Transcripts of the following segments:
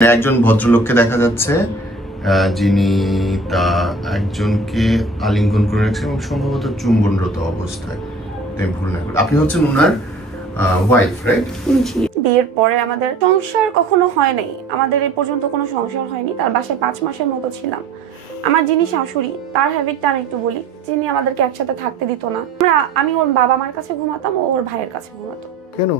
একজন ভদ্রলোককে দেখা যাচ্ছে যিনি একজনকে আলিঙ্গন করে রেখেছেন এবং সম্ভবত চুম্বনরত অবস্থায়। ভুল না, আপনি হচ্ছেন ওনার ওয়াইফ, রাইট? জি। বিয়ের পরে আমাদের সংসার কখনো হয় নাই, আমাদের এই পর্যন্ত কোনো সংসার হয়নি। তার বাসায় 5 মাসের মতো ছিলাম। আমার যিনি শাশুড়ি, তার হ্যাবিটটা আমি একটু বলি। যিনি আমাদেরকে একসাথে থাকতে দিত না। আমি ওর বাবা মার কাছে ঘুমাতাম, ও ওর ভাইয়ের কাছে ঘুমাতো। কেন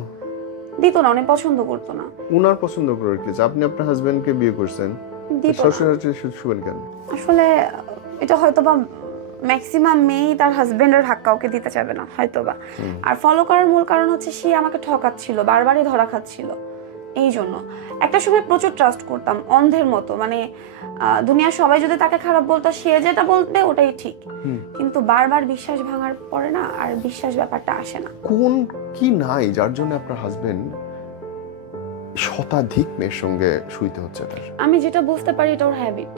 দিত না? উনি পছন্দ করতো না। উনার পছন্দ করার কি? আপনি আপনার হাজবেন্ডকে বিয়ে করছেন, শ্বশুর কেন? আসলে এটা হয়তোবা ম্যাক্সিমাম মেয়েই তার হাজবেন্ডের হাক কাউকে দিতে চাবে না হয়তোবা। আর ফলো করার মূল কারণ হচ্ছে সে আমাকে ঠকাচ্ছিল, বারবারই ধরা খাচ্ছিল। এই জন্য একটা সময় প্রচুর ট্রাস্ট করতাম অন্ধের মতো, মানে দুনিয়া সবাই যদি তাকে খারাপ বলতো, সে যেটা বলবে ওটাই ঠিক। কিন্তু বারবার বিশ্বাস ভাঙার পরে না আর বিশ্বাস ব্যাপারটা আসে না। কোন কি নাই যার জন্য আপনার হাজবেন্ড শতাধিক মেয়ের সঙ্গে শুইতে হচ্ছে তার? আমি যেটা বুঝতে পারি এটা ওর হ্যাবিট।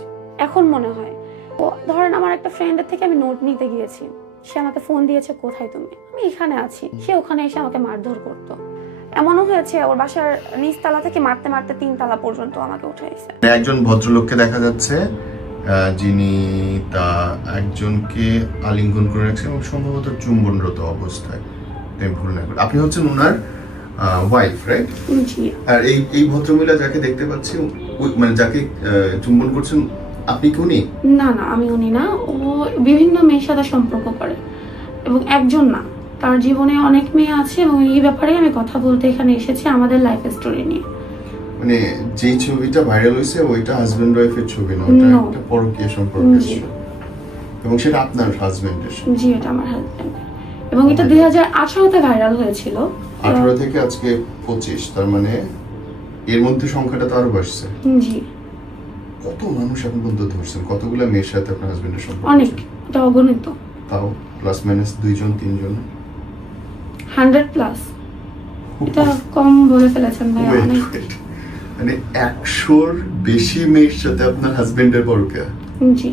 এখন মনে হয় ও, ধরেন আমার একটা ফ্রেন্ডের থেকে আমি নোট নিতে গিয়েছি, সে আমাকে ফোন দিয়েছে, কোথায় তুমি? আমি এখানে আছি। সে ওখানে এসে আমাকে মারধর করতো। এমনও হয়েছে ওর বাসার নিচতলা থেকে মারতে মারতে 3 তলা পর্যন্ত আমাকে উঠাইছে। একজন ভদ্রলোককে দেখা যাচ্ছে যিনি একজনকে আলিঙ্গন করে রেখেছেন এবং সম্ভবত চুম্বনরত অবস্থায়। ভুল না, আপনি হচ্ছেন ওনার ওয়াইফ, রাইট? জি। আর এই ভদ্রমহিলা যাকে দেখতে পাচ্ছি, মানে যাকে চুম্বন করছেন, আপনি কি উনি? না না, আমি উনি না। ও বিভিন্ন মেয়ের সাথে সম্পর্ক করে এবং একজন না, তার জীবনে অনেক মেয়ে আছে এবং এই ব্যাপারে আমি কথা বলতে এখানে এসেছি, আমাদের লাইফ স্টোরি নিয়ে। মানে যেই ছবিটা ভাইরাল হয়েছে ওইটা হাজবেন্ড ওয়াইফের ছবি না, ওটা একটা পরকীয়া সম্পর্কের ছবি। এবং সেটা আপনার হাজবেন্ডের? জি, এটা আমার হাজবেন্ড। এবং এটা 2018 তে ভাইরাল হয়েছিল। 18 থেকে আজকে 25, তার মানে এর মধ্যে সংখ্যাটা তো আরো বাড়ছে। জি। কত মানুষ আপনি বন্ধু ধরছেন? কতগুলো মেয়ের সাথে আপনার হাজবেন্ডের সম্পর্ক? অনেক, এটা অগণিত। তাও প্লাস মাইনাস 2 জন 3 জন? 100 প্লাস। এটা কম বলে ফেলেছেন ভাই। অনেক, মানে 100-র বেশি মেয়ের সাথে আপনার হাজবেন্ডের পরকীয়া? জি।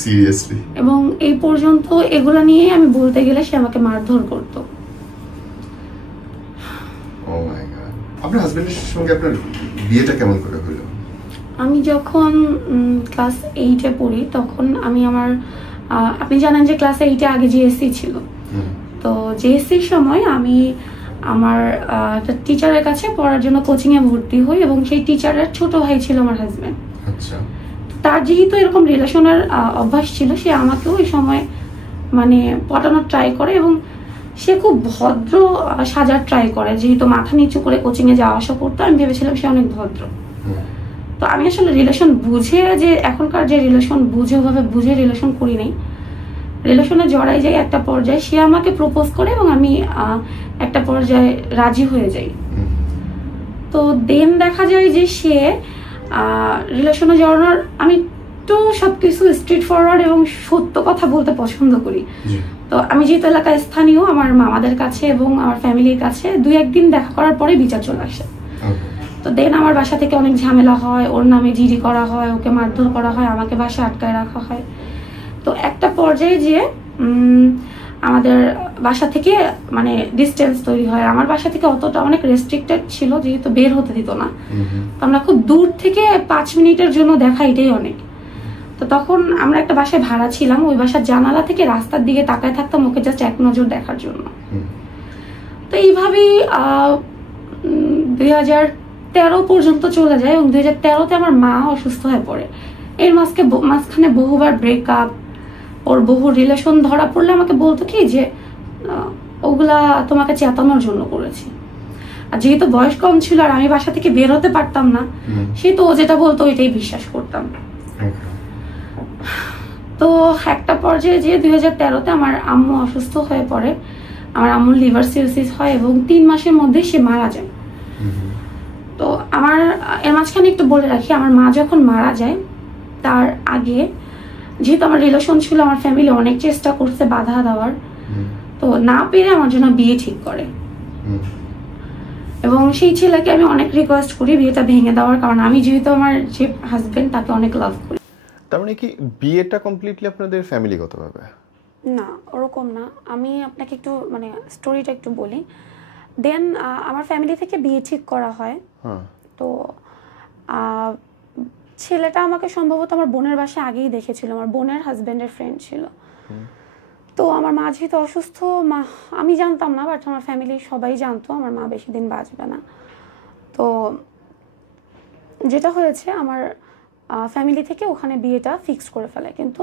সিরিয়াসলি? এবং এই পর্যন্ত এগুলা নিয়ে আমি বলতে গেলে সে আমাকে মারধর করতো। ও মাই গড। আপনার হাজবেন্ডের সঙ্গে আপনার বিয়েটা কেমন করে হলো? আমি যখন ক্লাস 8-এ পড়ি তখন আমি আপনি জানেন যে ক্লাস 8-এ আগে জিএসসি ছিল। তো জিএসসির সময় আমি আমার একটা টিচারের কাছে পড়ার জন্য কোচিংয়ে ভর্তি হই এবং সেই টিচারের ছোট ভাই ছিল আমার হাজবেন্ড। আচ্ছা। তার যেহেতু এরকম রিলেশনের অভ্যাস ছিল, সে আমাকেও ওই সময় মানে পটানোর ট্রাই করে এবং সে খুব ভদ্র সাজার ট্রাই করে। যেহেতু মাথা নিচু করে কোচিংয়ে যাওয়া আসা করতো, আমি ভেবেছিলাম সে অনেক ভদ্র। তো আমি আসলে রিলেশন বুঝে, যে এখনকার যে রিলেশন বুঝে, ওভাবে বুঝে রিলেশন করি নাই। রিলেশনে জড়াই যাই একটা পর্যায়ে, সে আমাকে প্রপোজ করে এবং আমি একটা পর্যায়ে রাজি হয়ে যাই। তো দেন দেখা যায় যে সে রিলেশনে জড়ানোর, আমি একটু সবকিছু স্ট্রেট ফরওয়ার্ড এবং সত্য কথা বলতে পছন্দ করি। তো আমি যেহেতু এলাকায় স্থানীয়, আমার মামাদের কাছে এবং আমার ফ্যামিলির কাছে 2-1 দিন দেখা করার পরে বিচার চলে আসে। তো দেন আমার বাসা থেকে অনেক ঝামেলা হয়, ওর নামে জিডি করা হয়, ওকে মারধর করা হয়, আমাকে বাসায় আটকায় রাখা হয়। তো একটা পর্যায়ে যে আমাদের বাসা থেকে মানে ডিস্টেন্স তৈরি হয়। আমার বাসা থেকে অতটা অনেক রেস্ট্রিক্টেড ছিল, যেহেতু বের হতে দিত না। তো আমরা খুব দূর থেকে 5 মিনিটের জন্য দেখা, এটাই অনেক। তো তখন আমরা একটা বাসায় ভাড়া ছিলাম, ওই বাসার জানালা থেকে রাস্তার দিকে তাকায় থাকতাম ওকে জাস্ট এক নজর দেখার জন্য। তো এইভাবেই 2013 পর্যন্ত চলে যায় এবং 2013-তে আমার মা অসুস্থ হয়ে পড়ে। এর মাঝখানে বহুবার ব্রেকআপ, ওর বহু রিলেশন ধরা পড়লে আমাকে বলতো কি যে ওগুলা তোমাকে চেতানোর জন্য করেছি। আর যেহেতু বয়স কম ছিল আর আমি বাসা থেকে বের হতে পারতাম না, সে তো ও যেটা বলতো ওইটাই বিশ্বাস করতাম। তো একটা পর্যায়ে যে 2013-তে আমার আম্মু অসুস্থ হয়ে পড়ে। আমার আম্মুর লিভার সিরোসিস হয় এবং 3 মাসের মধ্যে সে মারা যায়। তো আমার এর মাঝখানে একটু বলে রাখি, আমার মা যখন মারা যায় তার আগে যেহেতু আমার রিলেশন ছিল, আমার ফ্যামিলি অনেক চেষ্টা করছে বাধা দেওয়ার, তো না পেরে আমার জন্য বিয়ে ঠিক করে। এবং সেই ছেলেকে আমি অনেক রিকোয়েস্ট করি বিয়েটা ভেঙে দেওয়ার, কারণ আমি যেহেতু আমার যে হাজবেন্ড তাকে অনেক লাভ করি। তার মানে কি বিয়েটা কমপ্লিটলি আপনাদের ফ্যামিলিগতভাবে? না, ওরকম না। আমি আপনাকে একটু মানে স্টোরিটা একটু বলি। দেন আমার ফ্যামিলি থেকে বিয়ে ঠিক করা হয়। তো ছেলেটা আমাকে সম্ভবত আমার বোনের বাসায় আগেই দেখেছিল, আমার বোনের হাজবেন্ডের ফ্রেন্ড ছিল। তো আমার মা যেহেতু অসুস্থ, মা আমি জানতাম না, বাট আমার ফ্যামিলির সবাই জানতো আমার মা বেশি দিন বাঁচবে না। তো যেটা হয়েছে, আমার ফ্যামিলি থেকে ওখানে বিয়েটা ফিক্স করে ফেলে, কিন্তু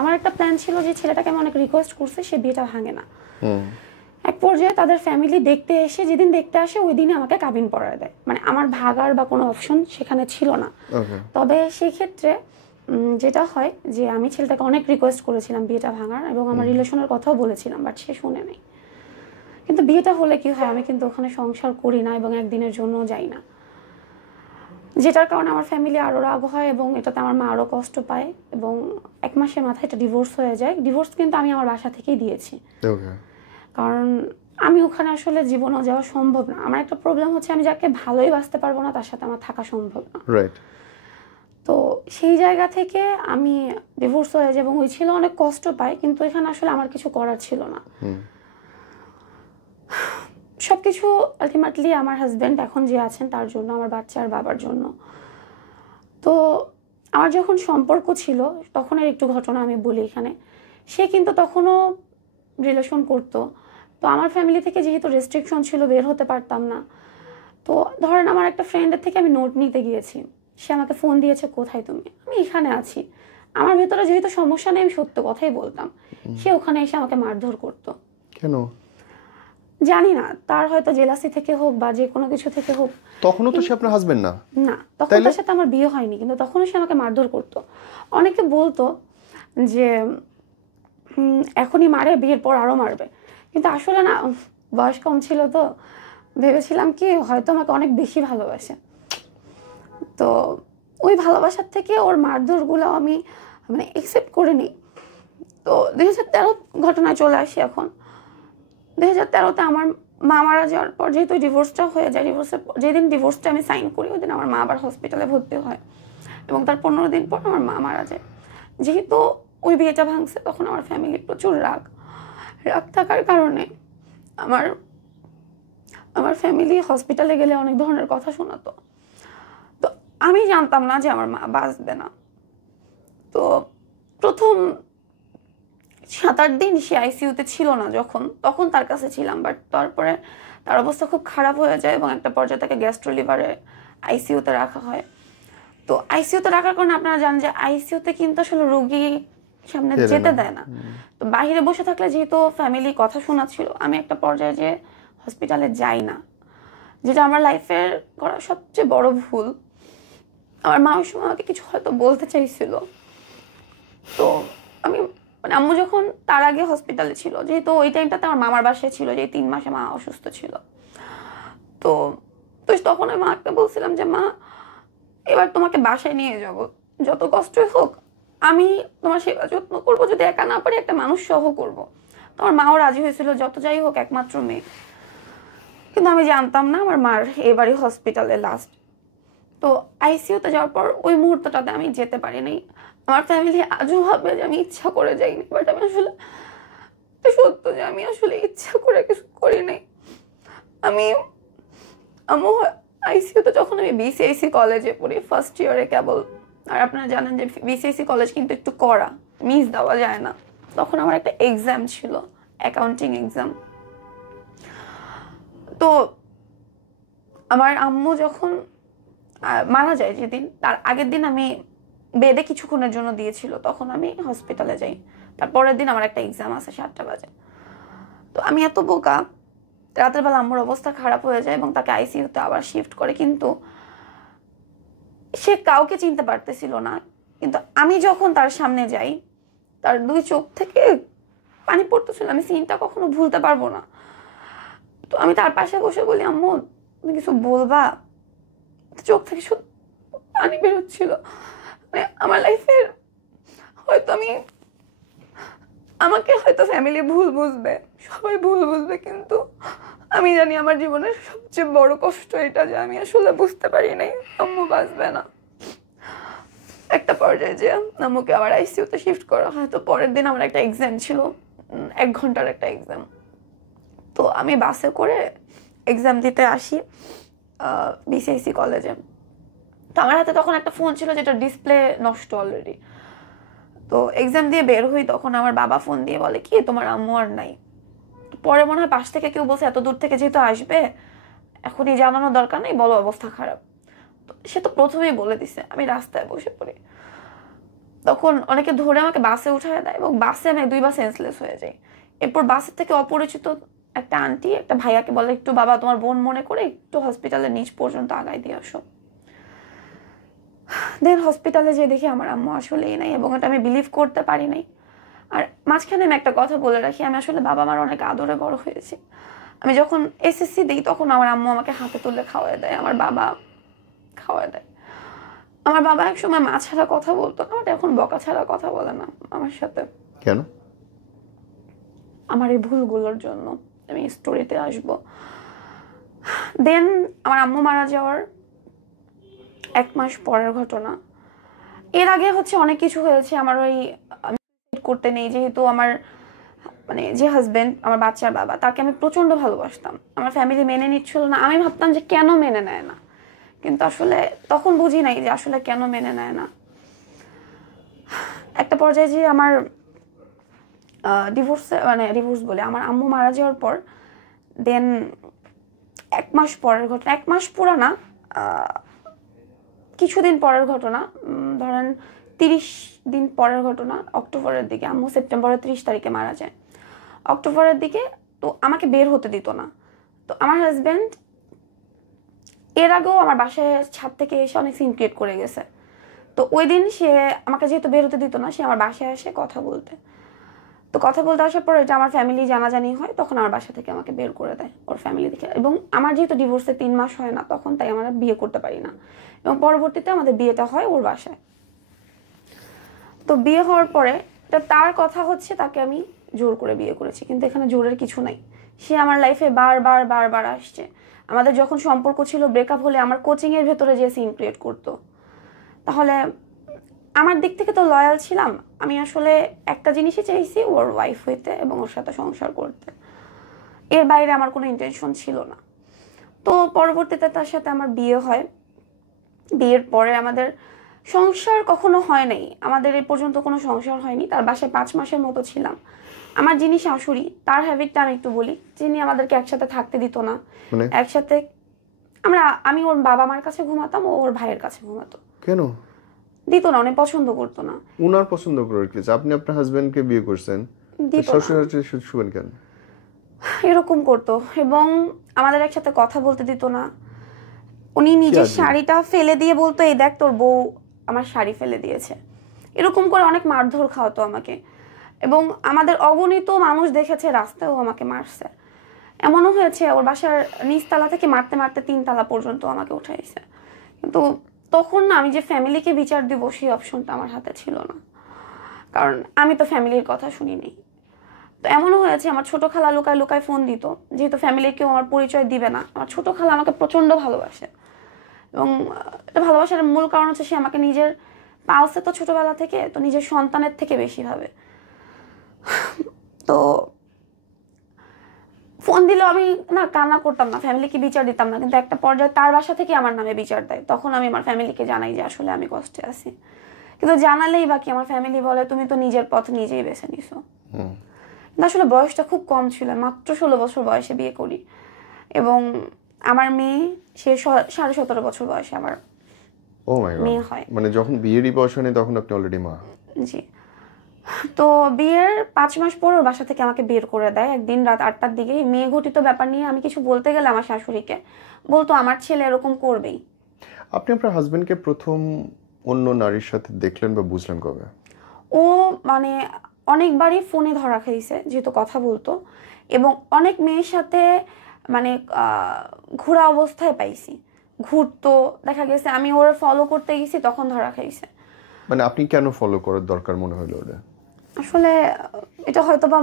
আমার একটা প্ল্যান ছিল যে ছেলেটাকে আমি অনেক রিকোয়েস্ট করছে, সে বিয়েটা ভাঙে না। এক পর্যায়ে তাদের ফ্যামিলি দেখতে এসে, যেদিন দেখতে আসে ওই দিনে আমাকে কাবিন পড়ায় দেয়, মানে আমার ভাগার বা কোনো অপশন সেখানে ছিল না। তবে সেই ক্ষেত্রে যেটা হয় যে আমি ছেলেটাকে অনেক রিকোয়েস্ট করেছিলাম বিয়েটা ভাঙার, এবং আমার রিলেশনের কথাও বলেছিলাম, বাট সে শুনে নেই। কিন্তু বিয়েটা হলে কি হয়, আমি কিন্তু ওখানে সংসার করি না এবং একদিনের জন্য যাই না, যেটার কারণে আমার ফ্যামিলি আরও রাগ হয় এবং এটাতে আমার মা আরও কষ্ট পায়, এবং 1 মাসের মাথায় এটা ডিভোর্স হয়ে যায়। ডিভোর্স কিন্তু আমি আমার বাসা থেকেই দিয়েছি, কারণ আমি ওখানে আসলে জীবনও যাওয়া সম্ভব না। আমার একটা প্রবলেম হচ্ছে, আমি যাকে ভালোই বাঁচতে পারবো না তার সাথে আমার থাকা সম্ভব না। তো সেই জায়গা থেকে আমি ডিভোর্স হয়ে যায়, এবং ওই ছেলে অনেক কষ্ট পায়, কিন্তু এখানে আসলে আমার কিছু করার ছিল না। সবকিছু আলটিমেটলি আমার হাজব্যান্ড এখন যে আছেন তার জন্য, আমার বাচ্চার বাবার জন্য। তো আমার যখন সম্পর্ক ছিল তখনের একটু ঘটনা আমি বলি এখানে। সে কিন্তু তখনও রিলেশন করতো। তো আমার ফ্যামিলি থেকে যেহেতু রেস্ট্রিকশন ছিল, বের হতে পারতাম না। তো ধরেন আমার একটা ফ্রেন্ডের থেকে আমি নোট নিতে গিয়েছি, সে আমাকে ফোন দিয়েছে, কোথায় তুমি? আমি এখানে আছি। আমার ভেতরে যেহেতু সমস্যা নেই, আমি সত্য কথাই বলতাম। সে ওখানে এসে আমাকে মারধর করতো। কেন জানি না, তার হয়তো জেলাসি থেকে হোক বা যে কোনো কিছু থেকে হোক। তখনও তো সে আপনার হাজবেন্ড না? না, তখন তার সাথে আমার বিয়ে হয়নি, কিন্তু তখনও সে আমাকে মারধর করতো। অনেকে বলতো যে এখনই মারে, বিয়ের পর আরও মারবে, কিন্তু আসলে না, বয়স কম ছিল তো ভেবেছিলাম কি হয়তো আমাকে অনেক বেশি ভালোবাসে। তো ওই ভালোবাসার থেকে ওর মারধরগুলো আমি মানে অ্যাকসেপ্ট করে নিই। তো 2013 ঘটনায় চলে আসি। এখন 2013-তে আমার মা মারা যাওয়ার পর যেহেতু ডিভোর্সটা হয়ে যায়, যেদিন ডিভোর্সটা আমি সাইন করি ওই দিন আমার মা আবার হসপিটালে ভর্তি হয়, এবং তার 15 দিন পর আমার মা মারা যায়। যেহেতু ওই বিয়েটা ভাঙছে, তখন আমার ফ্যামিলি প্রচুর রাগ থাকার কারণে আমার ফ্যামিলি হসপিটালে গেলে অনেক ধরনের কথা শোনাতো। তো আমি জানতাম না যে আমার মা বাঁচবে না। তো প্রথম 7-8 দিন সে আইসিইউতে ছিল না, তখন তার কাছে ছিলাম, বাট তারপরে তার অবস্থা খুব খারাপ হয়ে যায় এবং একটা পর্যায়ে তাকে গ্যাস্ট্রো লিভারে আইসিইউতে রাখা হয়। তো আইসিইউতে রাখার কারণে আপনারা জানেন যে আইসিইউতে কিন্তু আসলে রোগী সামনে যেতে দেয় না। তো বাইরে বসে থাকলে যেহেতু ফ্যামিলি কথা শোনাচ্ছিল, আমি একটা পর্যায়ে যে হসপিটালে যাই না, যেটা আমার লাইফের করা সবচেয়ে বড় ভুল। আমার মা ওই সময় আমাকে কিছু হয়তো বলতে চাইছিল। তো আমি মানে আম্মু যখন তার আগে হসপিটালে ছিল, যেহেতু ওই টাইমটাতে আমার মামার বাসায় ছিল, যে 3 মাসে মা অসুস্থ ছিল। তো তখন আমি মাকে বলছিলাম যে মা, এবার তোমাকে বাসায় নিয়ে যাব, যত কষ্টই হোক আমি তোমার সেবা যত্ন করবো, যদি একা না পারি একটা মানুষ সহ করবো। তোমার মাও রাজি হয়েছিল, যত যাই হোক একমাত্র মেয়ে। কিন্তু আমি জানতাম না আমার মার এবারই হসপিটালে লাস্ট। তো আইসিইউতে যাওয়ার পর ওই মুহূর্তটাতে আমি যেতে পারিনি। আমার ফ্যামিলি আজও ভাবে যে আমি ইচ্ছা করে যাইনি, বাট আমি আসলে সত্য যে আমি আসলে ইচ্ছা করে কিছু করি নাই। আম্মু আইসিইউতে যখন আমি বিসিআইসি কলেজে পড়ি, ফার্স্ট ইয়ারে কেবল, আর আপনারা জানেন যে বিসিআইসি কলেজ কিন্তু একটু কড়া, মিস দেওয়া যায় না। তখন আমার একটা এক্সাম ছিল, অ্যাকাউন্টিং এক্সাম। তো আমার আম্মু যখন মারা যায়, যেদিন তার আগের দিন আমি বেডে কিছুক্ষণের জন্য দিয়েছিল, তখন আমি হসপিটালে যাই। তারপরের দিন আমার একটা এক্সাম আছে 7টা বাজে। তো আমি এত বোকা, রাতের বেলা আম্মুর অবস্থা খারাপ হয়ে যায় এবং তাকে আইসিইউতে আবার শিফট করে, কিন্তু সে কাউকে চিনতে পারতেছিল না। কিন্তু আমি যখন তার সামনে যাই, তার 2 চোখ থেকে পানি পড়তেছিল, আমি সিনটা কখনো ভুলতে পারবো না। তো আমি তার পাশে বসে বলি, আম্মু তুমি কিছু বলবা? চোখ থেকে শুধু পানি বেরোচ্ছিল। মানে আমার লাইফের হয়তো আমাকে হয়তো ফ্যামিলি ভুল বুঝবে, সবাই ভুল বুঝবে, কিন্তু আমি জানি আমার জীবনের সবচেয়ে বড় কষ্ট এটা যে আমি আসলে বুঝতে পারি নাই আম্মু বাঁচবে না। একটা পর্যায়ে যে আম্মুকে আবার আইসিইউতে শিফট করা হয়। তো পরের দিন আমার একটা এক্সাম ছিল, 1 ঘন্টার একটা এক্সাম। তো আমি বাসে করে এক্সাম দিতে আসি বিসিআইসি কলেজে। তো আমার হাতে তখন একটা ফোন ছিল যেটা ডিসপ্লে নষ্ট অলরেডি। তো এক্সাম দিয়ে বের হই, তখন আমার বাবা ফোন দিয়ে বলে কি তোমার আম্মু আর নাই। পরে মনে হয় পাশ থেকে কেউ বলছে এত দূর থেকে যেহেতু আসবে এখনই জানানোর দরকার নেই, বলো অবস্থা খারাপ। তো সে তো প্রথমেই বলে দিছে। আমি রাস্তায় বসে পড়ি, তখন অনেকে ধরে আমাকে বাসে উঠায় দেয় এবং বাসে আমি 2 বার সেন্সলেস হয়ে যাই। এরপর বাসের থেকে অপরিচিত একটা আন্টি একটা ভাইয়াকে বলে একটু বাবা তোমার বোন মনে করে একটু হসপিটালের নিচ পর্যন্ত আগায় দিয়ে আসো। দেন হসপিটালে যেয়ে দেখি আমার আম্মু আসলেই নাই, এবং এটা আমি বিলিভ করতে পারি নাই। আর মাঝখানে আমি একটা কথা বলে রাখি, আমি আসলে বাবা মার অনেক আদরে বড় হয়েছি। আমি যখন এসএসসি দিই তখন আমার আম্মু আমাকে হাতে তুলে খাওয়ায় দেয়, আমার বাবা খাওয়ায় দেয়। আমার বাবা একসময় মা ছাড়া কথা বলতো না, বাট এখন বকা ছাড়া কথা বলে না আমার সাথে। কেন? আমার এই ভুলগুলোর জন্য। আমি স্টোরিতে আসবো। দেন আমার আম্মু মারা যাওয়ার 1 মাস পরের ঘটনা। এর আগে হচ্ছে অনেক কিছু হয়েছে। আমার ওই আমি করতে নেই, যেহেতু আমার মানে যে হাজবেন্ড আমার বাচ্চার বাবা তাকে আমি প্রচন্ড ভালোবাসতাম। আমার ফ্যামিলি মেনে নিচ্ছিল না। আমি ভাবতাম যে কেন মেনে নেয় না, কিন্তু আসলে তখন বুঝি নাই যে আসলে কেন মেনে নেয় না। একটা পর্যায়ে যে আমার ডিভোর্স বলে আমার আম্মু মারা যাওয়ার পর দেন 1 মাস পরের ঘটনা, 1 মাস পুরো না, কিছুদিন পরের ঘটনা, ধরেন 30 দিন পরের ঘটনা। অক্টোবরের দিকে, আম্মু সেপ্টেম্বরের 30 তারিখে মারা যায়। অক্টোবরের দিকে তো আমাকে বের হতে দিত না। তো আমার হাজবেন্ড এর আগেও আমার বাসায় ছাদ থেকে এসে অনেক সিন ক্রিয়েট করে গেছে। তো ওই দিন সে আমাকে যেহেতু বের হতে দিত না, সে আমার বাসায় আসে কথা বলতে। তো কথা বলতে আসার পর এটা আমার ফ্যামিলি জানাজানি হয়, তখন আমার বাসা থেকে আমাকে বের করে দেয় ওর ফ্যামিলি থেকে। এবং আমার যেহেতু ডিভোর্সে 3 মাস হয় না তখন, তাই আমরা বিয়ে করতে পারি না। এবং পরবর্তীতে আমাদের বিয়েটা হয় ওর বাসায়। তো বিয়ে হওয়ার পরে তার কথা হচ্ছে তাকে আমি জোর করে বিয়ে করেছি, কিন্তু এখানে জোরের কিছু নাই। সে আমার লাইফে বারবার আসছে। আমাদের যখন সম্পর্ক ছিল, ব্রেকআপ হলে আমার কোচিংয়ের ভেতরে যে সিন ক্রিয়েট করতো। তাহলে আমার দিক থেকে তো লয়াল ছিলাম। আমি আসলে একটা জিনিসই চাইছি, ওর ওয়াইফ হইতে এবং ওর সাথে সংসার করতে। এর বাইরে আমার কোনো ইন্টেনশন ছিল না। তো পরবর্তীতে তার সাথে আমার বিয়ে হয়। বিয়ের পরে আমাদের সংসার কখনো হয় নাই, আমাদের এ পর্যন্ত কোনো সংসার হয়নি। তার বাসায় 5 মাসের মতো ছিলাম। আমার যিনি শাশুড়ি, তার হ্যাবিটটা আমি একটু বলি। যিনি আমাদেরকে একসাথে থাকতে দিত না। একসাথে আমি ওর বাবা মার কাছে ঘুমাতাম, ও ওর ভাইয়ের কাছে ঘুমাতো। কেন দিত না, উনি পছন্দ করতো না। উনার পছন্দ করে কি? আপনি আপনার হাজবেন্ডকে বিয়ে করছেন, শ্বশুর শুবেন কেন? এরকম করতো। এবং আমাদের একসাথে কথা বলতে দিত না। উনি নিজের শাড়িটা ফেলে দিয়ে বলতো এই দেখ তোর বউ আমার শাড়ি ফেলে দিয়েছে। এরকম করে অনেক মারধর খাওয়াতো আমাকে। এবং আমাদের অগণিত মানুষ দেখেছে রাস্তায়ও আমাকে মারছে। এমনও হয়েছে ওর বাসার নিচতলা থেকে মারতে মারতে 3 তলা পর্যন্ত আমাকে উঠাইছে। কিন্তু তখন না, আমি যে ফ্যামিলিকে বিচার দিব সেই অপশনটা আমার হাতে ছিল না, কারণ আমি তো ফ্যামিলির কথা শুনিনি। তো এমনও হয়েছে আমার ছোট খালা লুকায় লুকায় ফোন দিত, যেহেতু ফ্যামিলির কেউ আমার পরিচয় দিবে না। আমার ছোট খালা আমাকে প্রচন্ড ভালোবাসে, এবং এটা ভালোবাসার মূল কারণ হচ্ছে সে আমাকে নিজের পালসে তো ছোটবেলা থেকে, তো নিজের সন্তানের থেকে বেশি ভাবে। তো ফোন দিলেও আমি না কান্না করতাম না, ফ্যামিলিকে বিচার দিতাম না। কিন্তু একটা পর্যায়ে তার বাসা থেকে আমার নামে বিচার দেয়। তখন আমি আমার ফ্যামিলিকে জানাই যে আসলে আমি কষ্টে আছি। কিন্তু জানালেই বাকি আমার ফ্যামিলি বলে তুমি তো নিজের পথ নিজেই বেছে নিছো। কিন্তু আসলে বয়সটা খুব কম ছিল, মাত্র 16 বছর বয়সে বিয়ে করি। এবং আমার মেয়ে সে 17.5 বছর বয়সে আমার মেয়ে হয়। মানে যখন বিয়েরই বয়স হয়নি তখন আপনি অলরেডি মা? জি। তো বিয়ের 5 মাস পর ওর বাসা থেকে আমাকে বের করে দেয় একদিন রাত 8টার দিকে। মেয়ে ঘটিত ব্যাপার নিয়ে আমি কিছু বলতে গেলে আমার শাশুড়িকে বলতো আমার ছেলে এরকম করবেই। আপনি আপনার হাজবেন্ডকে প্রথম অন্য নারীর সাথে দেখলেন বা বুঝলেন কবে? ও মানে অনেকবারই ফোনে ধরা খাইছে, যেহেতু কথা বলতো, এবং অনেক মেয়ের সাথে মানে ঘোরা অবস্থায় পাইছি। ঘুরতো, দেখা গেছে আমি ওর ফলো করতে গেছি তখন ধরা খাইছে। মানে আপনি কেন ফলো করার দরকার মনে হলো ওটা? আসলে এটা হয়তোবা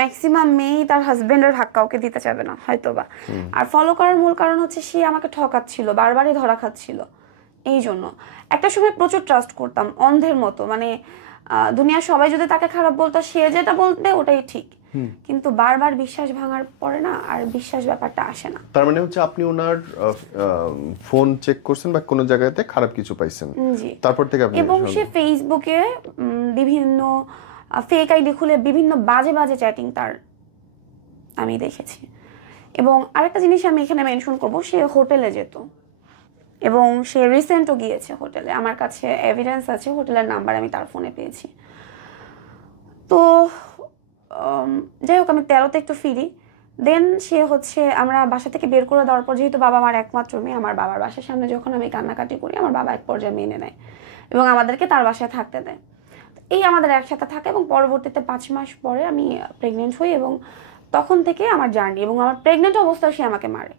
ম্যাক্সিমাম মেয়েই তার হাজবেন্ডের ভাগ কাউকে দিতে চাবে না হয়তোবা। আর ফলো করার মূল কারণ হচ্ছে সে আমাকে ঠকাচ্ছিল, বারবারই ধরা খাচ্ছিল। এই জন্য একটা সময় প্রচুর ট্রাস্ট করতাম অন্ধের মতো। মানে দুনিয়া সবাই যদি তাকে খারাপ বলতো, সে যেটা বলবে ওটাই ঠিক। কিন্তু বারবার বিশ্বাস ভাঙার পরে না আর বিশ্বাস ব্যাপারটা আসে না। তার মানে হচ্ছে আপনি ওনার ফোন চেক করছেন বা কোনো জায়গাতে খারাপ কিছু পাইছেন, জি, তারপর থেকে আপনি এবং সে ফেসবুকে বিভিন্ন ফেক আইডি খুলে বিভিন্ন বাজে বাজে চ্যাটিং তার আমি দেখেছি। এবং আরেকটা জিনিস আমি এখানে মেনশন করব, সে হোটেলে যেত এবং সে রিসেন্টও গিয়েছে হোটেলে। আমার কাছে এভিডেন্স আছে, হোটেলের নাম্বার আমি তার ফোনে পেয়েছি। তো যাই হোক, আমি 13তে একটু ফিরি। দেন সে হচ্ছে আমরা বাসা থেকে বের করে দেওয়ার পর, যেহেতু বাবা আমার একমাত্র মেয়ে, আমার বাবার বাসার সামনে যখন আমি কান্নাকাটি করি, আমার বাবা এক পর্যায়ে মেনে নেয় এবং আমাদেরকে তার বাসায় থাকতে দেয়। এই আমাদের একসাথে থাকে এবং পরবর্তীতে 5 মাস পরে আমি প্রেগনেন্ট হই এবং তখন থেকে আমার জার্নি। এবং আমার প্রেগনেন্ট অবস্থায় সে আমাকে মারে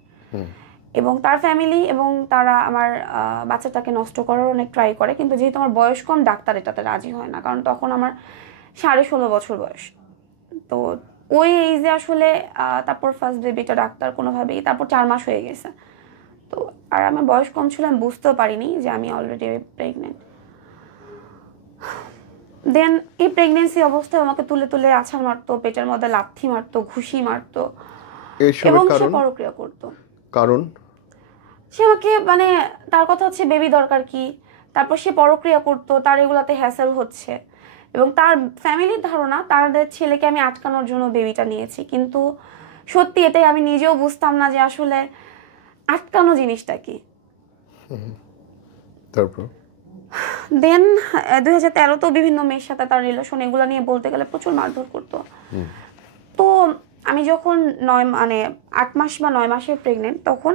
এবং তার ফ্যামিলি এবং তারা আমার বাচ্চাটাকে নষ্ট করার অনেক ট্রাই করে, কিন্তু যেহেতু আমার বয়স কম, ডাক্তার এটাতে রাজি হয় না, কারণ তখন আমার 16.5 বছর বয়স। তো ওই এইজে আসলে তারপর ফার্স্ট বেবিটা ডাক্তার কোনোভাবেই, তারপর 4 মাস হয়ে গেছে। তো আর আমার বয়স কম ছিল, আমি বুঝতেও পারিনি যে আমি অলরেডি প্রেগনেন্ট। দেন এই প্রেগনেন্সি অবস্থায় আমাকে তুলে তুলে আছাড় মারতো, পেটের মধ্যে লাথি মারতো, ঘুষি মারতো এবং সে পরক্রিয়া করতো। কারণ সে আমাকে মানে তার কথা হচ্ছে বেবি দরকার কি, তারপর সে পরক্রিয়া করতো, তার এগুলাতে হ্যাসেল হচ্ছে এবং তার ফ্যামিলির ধারণা তাদের ছেলেকে আমি আটকানোর জন্য বেবিটা নিয়েছি। কিন্তু সত্যি এটাই আমি নিজেও বুঝতাম না যে আসলে আটকানো জিনিসটা কি। তারপর দেন 2013তেও বিভিন্ন মেয়ের সাথে তার রিলেশন, এগুলো নিয়ে বলতে গেলে প্রচুর মারধর করতো। তো আমি যখন 8 মাস বা 9 মাসের প্রেগনেন্ট, তখন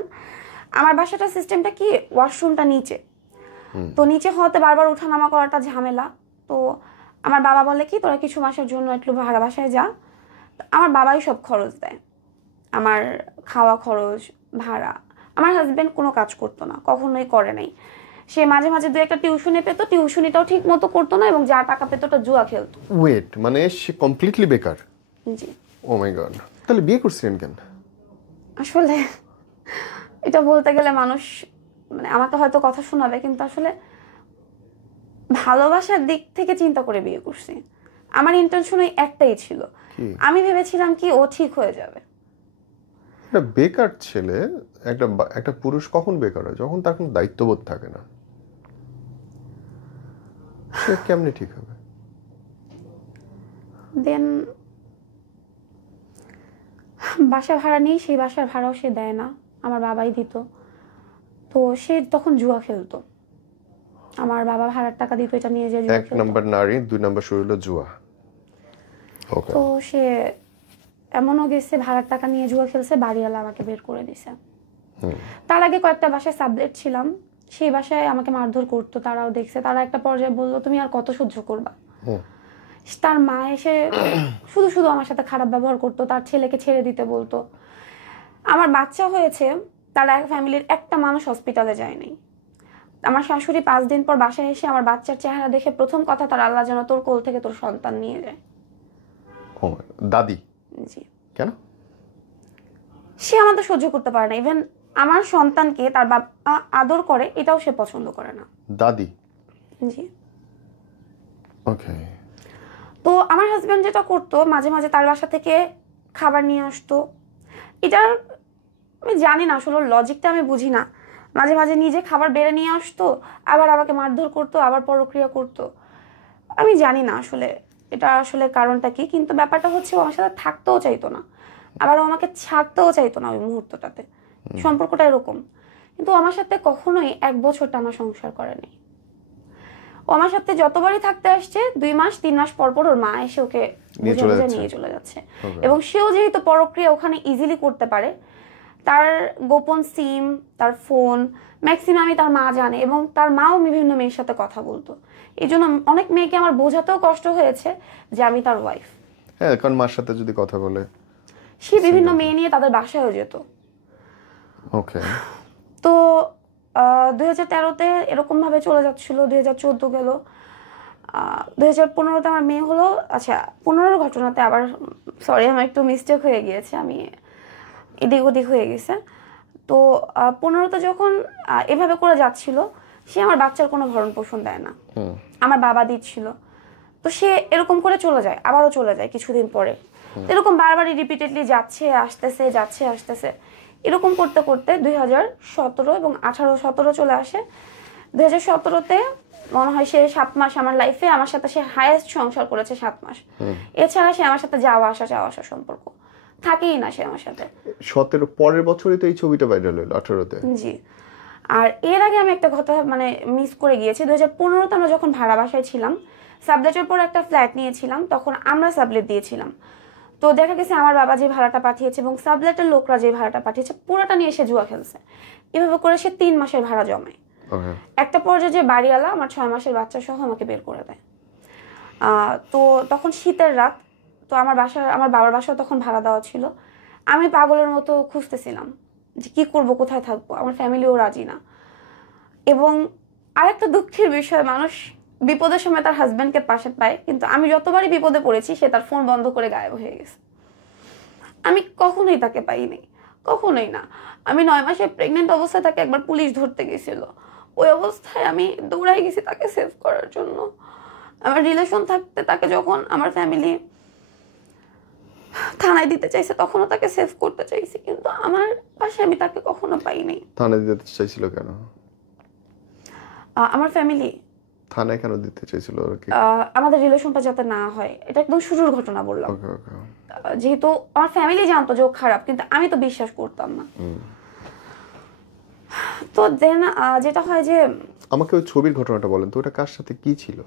আমার বাসাটা সিস্টেমটা কি, ওয়াশরুমটা নিচে, তো নিচে হতে বারবার উঠানামা করাটা ঝামেলা। তো আমার বাবা বলে কি, তোরা কিছু মাসের জন্য একটু ভাড়া বাসায় যা। আমার বাবাই সব খরচ দেয়, আমার খাওয়া খরচ, ভাড়া। আমার হাজবেন্ড কোনো কাজ করতো না, কখনোই করে নাই। সে মাঝে মাঝে 2-1টা টিউশনি পেতো, টিউশনিটাও ঠিক মতো করতো না এবং যা টাকা পেতো ওটা জুয়া খেলতো। ওয়েট, মানে সে কমপ্লিটলি বেকার? জি। ও মাই গড, তাহলে বিয়ে করছিলেন কেন? আসলে এটা বলতে গেলে মানুষ মানে আমাকে হয়তো কথা শোনাবে, কিন্তু আসলে ভালোবাসার দিক থেকে চিন্তা করে বিয়ে করছি। আমার ইন্টেনশন একটাই ছিল, আমি ভেবেছিলাম কি ও ঠিক হয়ে যাবে। একটা বেকার ছেলে, একটা পুরুষ কখন বেকার হয়? যখন তার কোনো দায়িত্ববোধ থাকে না। সে কেমনে ঠিক হবে? দেন বাসা ভাড়া নেই, সেই বাসার ভাড়াও সে দেয় না, আমার বাবাই দিত। তো সে তখন জুয়া খেলতো, আমার বাবা ভাড়ার টাকা দিত, এটা নিয়ে যে জুয়া খেলতো। 1 নম্বর নারী, 2 নম্বর শুরু হলো জুয়া। তো সে এমনও গেছে ভাড়ার টাকা নিয়ে জুয়া খেলছে, বাড়িওয়ালা আমাকে বের করে দিছে। তার আগে কয়েকটা বাসায় সাবলেট ছিলাম, সেই বাসায় আমাকে মারধর করতো, তারাও দেখছে। তারা একটা পর্যায়ে বললো, তুমি আর কত সহ্য করবা। তার মা এসে শুধু শুধু আমার সাথে খারাপ ব্যবহার করতো, তার ছেলেকে ছেড়ে দিতে বলতো। আমার বাচ্চা হয়েছে, তারা ফ্যামিলির একটা মানুষ হসপিটালে যায়নি। আমার শাশুড়ি 5 দিন পর বাসায় এসে আমার বাচ্চার চেহারা দেখে প্রথম কথা, তার আল্লাহ যেন তোর কোল থেকে তোর সন্তান নিয়ে যায়। দাদি? জি। কেন? সে আমাদের সহ্য করতে পারে না। ইভেন আমার সন্তানকে তার বাবা আদর করে, এটাও সে পছন্দ করে না। দাদি? জি। ওকে। তো আমার হাজবেন্ড যেটা করতো, মাঝে মাঝে তার বাসা থেকে খাবার নিয়ে আসতো। এটার আমি জানি না, আসলে লজিকটা আমি বুঝি না। মাঝে মাঝে নিজে খাবার বেড়ে নিয়ে আসতো, আবার আমাকে মারধর করতো, আবার পরক্রিয়া করতো। আমি জানি না আসলে এটা আসলে কারণটা কি, কিন্তু ব্যাপারটা হচ্ছে ও আমার সাথে থাকতেও চাইতো না, আবার ও আমাকে ছাড়তেও চাইতো না ওই মুহূর্তটাতে। সম্পর্কটা এরকম। কিন্তু আমার সাথে কখনোই 1 বছর টানা সংসার করেনি। ও আমার সাথে যতবারই থাকতে আসছে, 2 মাস 3 মাস পর পর ওর মা এসে ওকে নিয়ে চলে যাচ্ছে। এবং সেও যেহেতু পরক্রিয়া ওখানে ইজিলি করতে পারে, তার গোপন সিম, তার ফোন ম্যাক্সিমামই তার মা জানে এবং তার মাও বিভিন্ন মেয়ের সাথে কথা বলতো। এই জন্য অনেক মেয়েকে আমার বোঝাতেও কষ্ট হয়েছে যে আমি তার ওয়াইফ। হ্যাঁ, কারণ মার সাথে যদি কথা বলে, সে বিভিন্ন মেয়ে নিয়ে তাদের বাসায়ও যেত। ওকে। তো 2013তে এরকম ভাবে চলে যাচ্ছিল, 2014 গেল, 2015তে আমার মেয়ে হলো। আচ্ছা, 15 ঘটনাতে আবার সরি, আমার একটু মিস্টেক হয়ে গিয়েছে, আমি এদিক ওদিক হয়ে গেছে। তো 15তে যখন এভাবে করে যাচ্ছিল, সে আমার বাচ্চার কোনো ভরণ পোষণ দেয় না, আমার বাবা দিচ্ছিল। তো সে এরকম করে চলে যায়, আবারও চলে যায় কিছুদিন পরে। এরকম বারবারই রিপিটেডলি যাচ্ছে আসতেছে এরকম করতে করতে 2017 এবং 18-17 চলে আসে। 2017-তে মনে হয় সে 7 মাস আমার লাইফে আমার সাথে সে হাইয়েস্ট সংসার করেছে 7 মাস। এছাড়া সে আমার সাথে যাওয়া আসা সম্পর্ক থাকেই না সে আমার সাথে। 17 পরের বছরই তো এই ছবিটা ভাইরাল হলো 18-তে। জি। আর এর আগে আমি একটা কথা মানে মিস করে গিয়েছি। 2015-তে আমরা যখন ভাড়া বাসায় ছিলাম, সাবলেটের পর একটা ফ্ল্যাট নিয়েছিলাম, তখন আমরা সাবলেট দিয়েছিলাম। তো দেখা গেছে আমার বাবা যে ভাড়াটা পাঠিয়েছে এবং সাবলেটের লোকরা যে ভাড়াটা পাঠিয়েছে পুরোটা নিয়ে এসে জুয়া খেলছে। এভাবে করে সে 3 মাসের ভাড়া জমায়। একটা পর্যায়ে যে বাড়িওয়ালা আমার 6 মাসের বাচ্চা সহ আমাকে বের করে দেয়। তো তখন শীতের রাত, তো আমার বাবার বাসা তখন ভাড়া দেওয়া ছিল। আমি পাগলের মতো খুঁজতেছিলাম যে কি করব, কোথায় থাকবো, আমার ফ্যামিলিও রাজি না। এবং আরেকটা দুঃখের বিষয়, মানুষ বিপদের সময় তার হাজব্যান্ডকে পাশে পায়, কিন্তু আমি যতবারই বিপদে পড়েছি সে তার ফোন বন্ধ করে গায়েব হয়ে গেছে। আমি কখনোই তাকে পাইনি, কখনোই না। আমি 9 মাসে প্রেগনেন্ট অবস্থায় তাকে একবার পুলিশ ধরতে গেছিল। ওই অবস্থায় আমি দৌড়াই গেছি তাকে সেভ করার জন্য। আমার রিলেশন থাকতে তাকে যখন আমার ফ্যামিলি থানায় দিতে চাইছে তখনও তাকে সেভ করতে চাইছি, কিন্তু আমার পাশে আমি তাকে কখনো পাইনি। থানায় দিতে চাইছিল কেন? আমার ফ্যামিলি থানায় কেন দিতে চাইছিল? আমাদের রিলেশনটা যাতে না হয়, এটা একদম শুরুর ঘটনা বললাম। যেহেতু আমার ফ্যামিলি জানতো যে ও খারাপ, কিন্তু আমি তো বিশ্বাস করতাম না। তো দেন যেটা হয় যে, আমাকে ওই ছবির ঘটনাটা বলেন তো, ওটা কার সাথে কি ছিল?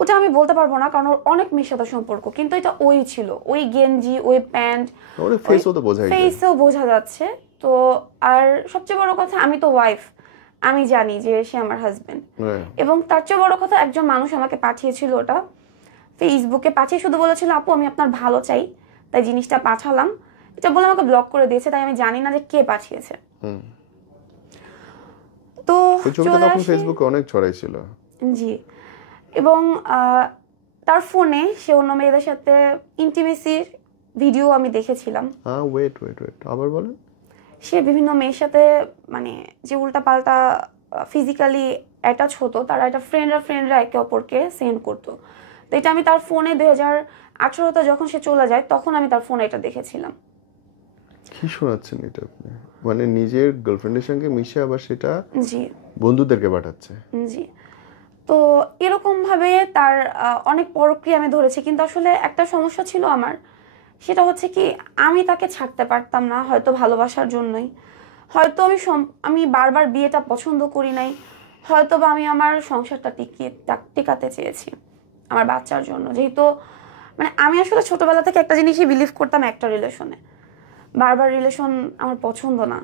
ওটা আমি বলতে পারবো না, কারণ ওর অনেক মেয়ের সাথে সম্পর্ক, কিন্তু এটা ওই ছিল, ওই গেঞ্জি, ওই প্যান্ট, ওর ফেসও তো বোঝা যায়, ফেসও বোঝা যাচ্ছে। তো আর সবচেয়ে বড় কথা, আমি তো ওয়াইফ, আমি জানি যে সে আমার হাজবেন্ড। এবং তার চেয়ে বড় কথা, একজন মানুষ আমাকে পাঠিয়েছিল ওটা ফেসবুকে, পাঠিয়ে শুধু বলেছিল আপু আমি আপনার ভালো চাই, তাই জিনিসটা পাঠালাম। এটা বলে আমাকে ব্লক করে দিয়েছে, তাই আমি জানি না যে কে পাঠিয়েছে। তো ফেসবুকে অনেক ছড়াইছিল। জি। এবং তার ফোনে সে অন্য মেয়েদের সাথে ইন্টিমেসির ভিডিও আমি দেখেছিলাম। ওয়েট আবার বলেন। সে বিভিন্ন মেয়ের সাথে মানে যে উল্টাপাল্টা ফিজিক্যালি অ্যাটাচ হতো, তারা এটা ফ্রেন্ডরা একে অপরকে সেন্ড করতো। তো এটা আমি তার ফোনে 2018-তে যখন সে চলে যায় তখন আমি তার ফোনে এটা দেখেছিলাম। কি শোনাচ্ছেন এটা আপনি? মানে নিজের গার্লফ্রেন্ডের সঙ্গে মিশে আবার সেটা জি বন্ধুদেরকে পাঠাচ্ছে? জি। তো এরকম ভাবে তার অনেক প্রক্রিয়া আমি ধরেছি, কিন্তু আসলে একটা সমস্যা ছিল আমার, সেটা হচ্ছে কি আমি তাকে ছাড়তে পারতাম না, হয়তো ভালোবাসার জন্যই, হয়তো আমি বারবার বিয়েটা পছন্দ করি নাই, হয়তো বা আমি আমার সংসারটা টিকাতে চেয়েছি আমার বাচ্চার জন্য। যেহেতু মানে আমি আসলে ছোটবেলা থেকে একটা জিনিসই বিলিভ করতাম, একটা রিলেশনে, বারবার রিলেশন আমার পছন্দ না।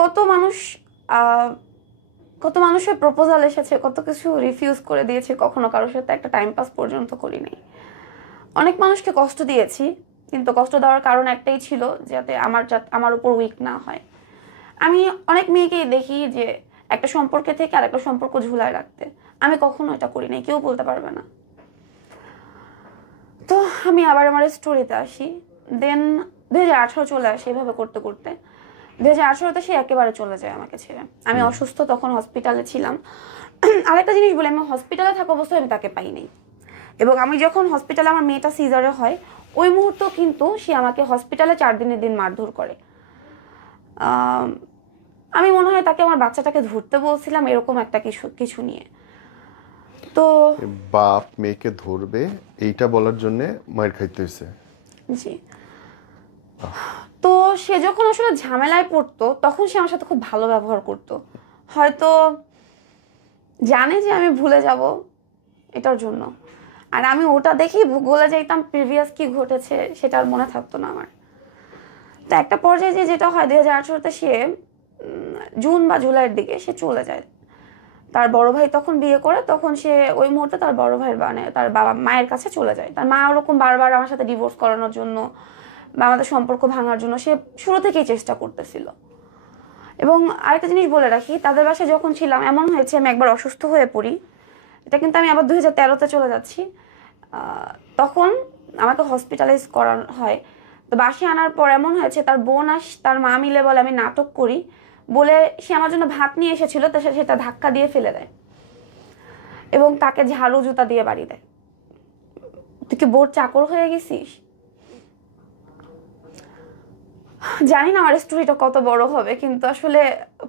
কত মানুষের প্রপোজাল এসেছে, কত কিছু রিফিউজ করে দিয়েছি, কখনো কারোর সাথে একটা টাইম পাস পর্যন্ত করি নাই। অনেক মানুষকে কষ্ট দিয়েছি, কিন্তু কষ্ট দেওয়ার কারণ একটাই ছিল, যাতে আমার উপর উইক না হয়। আমি অনেক মেয়েকেই দেখি যে একটা সম্পর্কে থেকে আর একটা সম্পর্ক ঝুলায় রাখতে, আমি কখনো এটা করি নাই, কেউ বলতে পারবে না। তো আমি আবার আমার স্টোরিতে আসি। দেন 2018 চলে আসে, এভাবে করতে করতে 2018-তে সে একেবারে চলে যায় আমাকে ছেড়ে। আমি অসুস্থ, তখন হসপিটালে ছিলাম। আরেকটা জিনিস বলি, আমি হসপিটালে থাকা অবস্থায় আমি তাকে পাইনি। এবং আমি যখন হসপিটালে আমার মেয়েটা সিজারে হয়, ওই মুহূর্ত কিন্তু সে আমাকে হসপিটালে 4 দিনের দিন মারধর করে। আমি মনে হয় তাকে আমার বাচ্চাটাকে ধরতে বলছিলাম, এরকম একটা কিছু নিয়ে। তো বাপ মেয়েকে ধরবে এইটা বলার জন্য মার খাইতে হয়েছে। জি। তো সে যখন আসলে ঝামেলায় পড়তো তখন সে আমার সাথে খুব ভালো ব্যবহার করতো, হয়তো জানে যে আমি ভুলে যাব এটার জন্য। আর আমি ওটা দেখেই ভুলে যাইতাম, প্রিভিয়াস কি ঘটেছে সেটা আর মনে থাকতো না আমার। তো একটা পর্যায়ে যেটা হয়, 2018-তে সে জুন বা জুলাইয়ের দিকে সে চলে যায়। তার বড় ভাই তখন বিয়ে করে, তখন সে ওই মুহূর্তে তার বড় ভাইয়ের তার মায়ের কাছে চলে যায়। তার মা ওরকম বারবার আমার সাথে ডিভোর্স করানোর জন্য বা আমাদের সম্পর্ক ভাঙার জন্য সে শুরু থেকেই চেষ্টা করতেছিল। এবং আরেকটা জিনিস বলে রাখি, তাদের বাসায় যখন ছিলাম এমন হয়েছে আমি একবার অসুস্থ হয়ে পড়ি, এটা কিন্তু আমি আবার 2013-তে চলে যাচ্ছি, তখন আমাকে হসপিটালাইজ করা হয়। তো বাসায় আনার পর এমন হয়েছে, তার বোন তার মা মিলে বলে আমি নাটক করি বলে সে আমার জন্য ভাত নিয়ে এসেছিল, তো সেটা ধাক্কা দিয়ে ফেলে দেয় এবং তাকে ঝাড়ু জুতা দিয়ে বাড়ি দেয়। তুই কি বোর চাকর হয়ে গেছিস? জানি না আমার স্টোরিটা কত বড় হবে, কিন্তু আসলে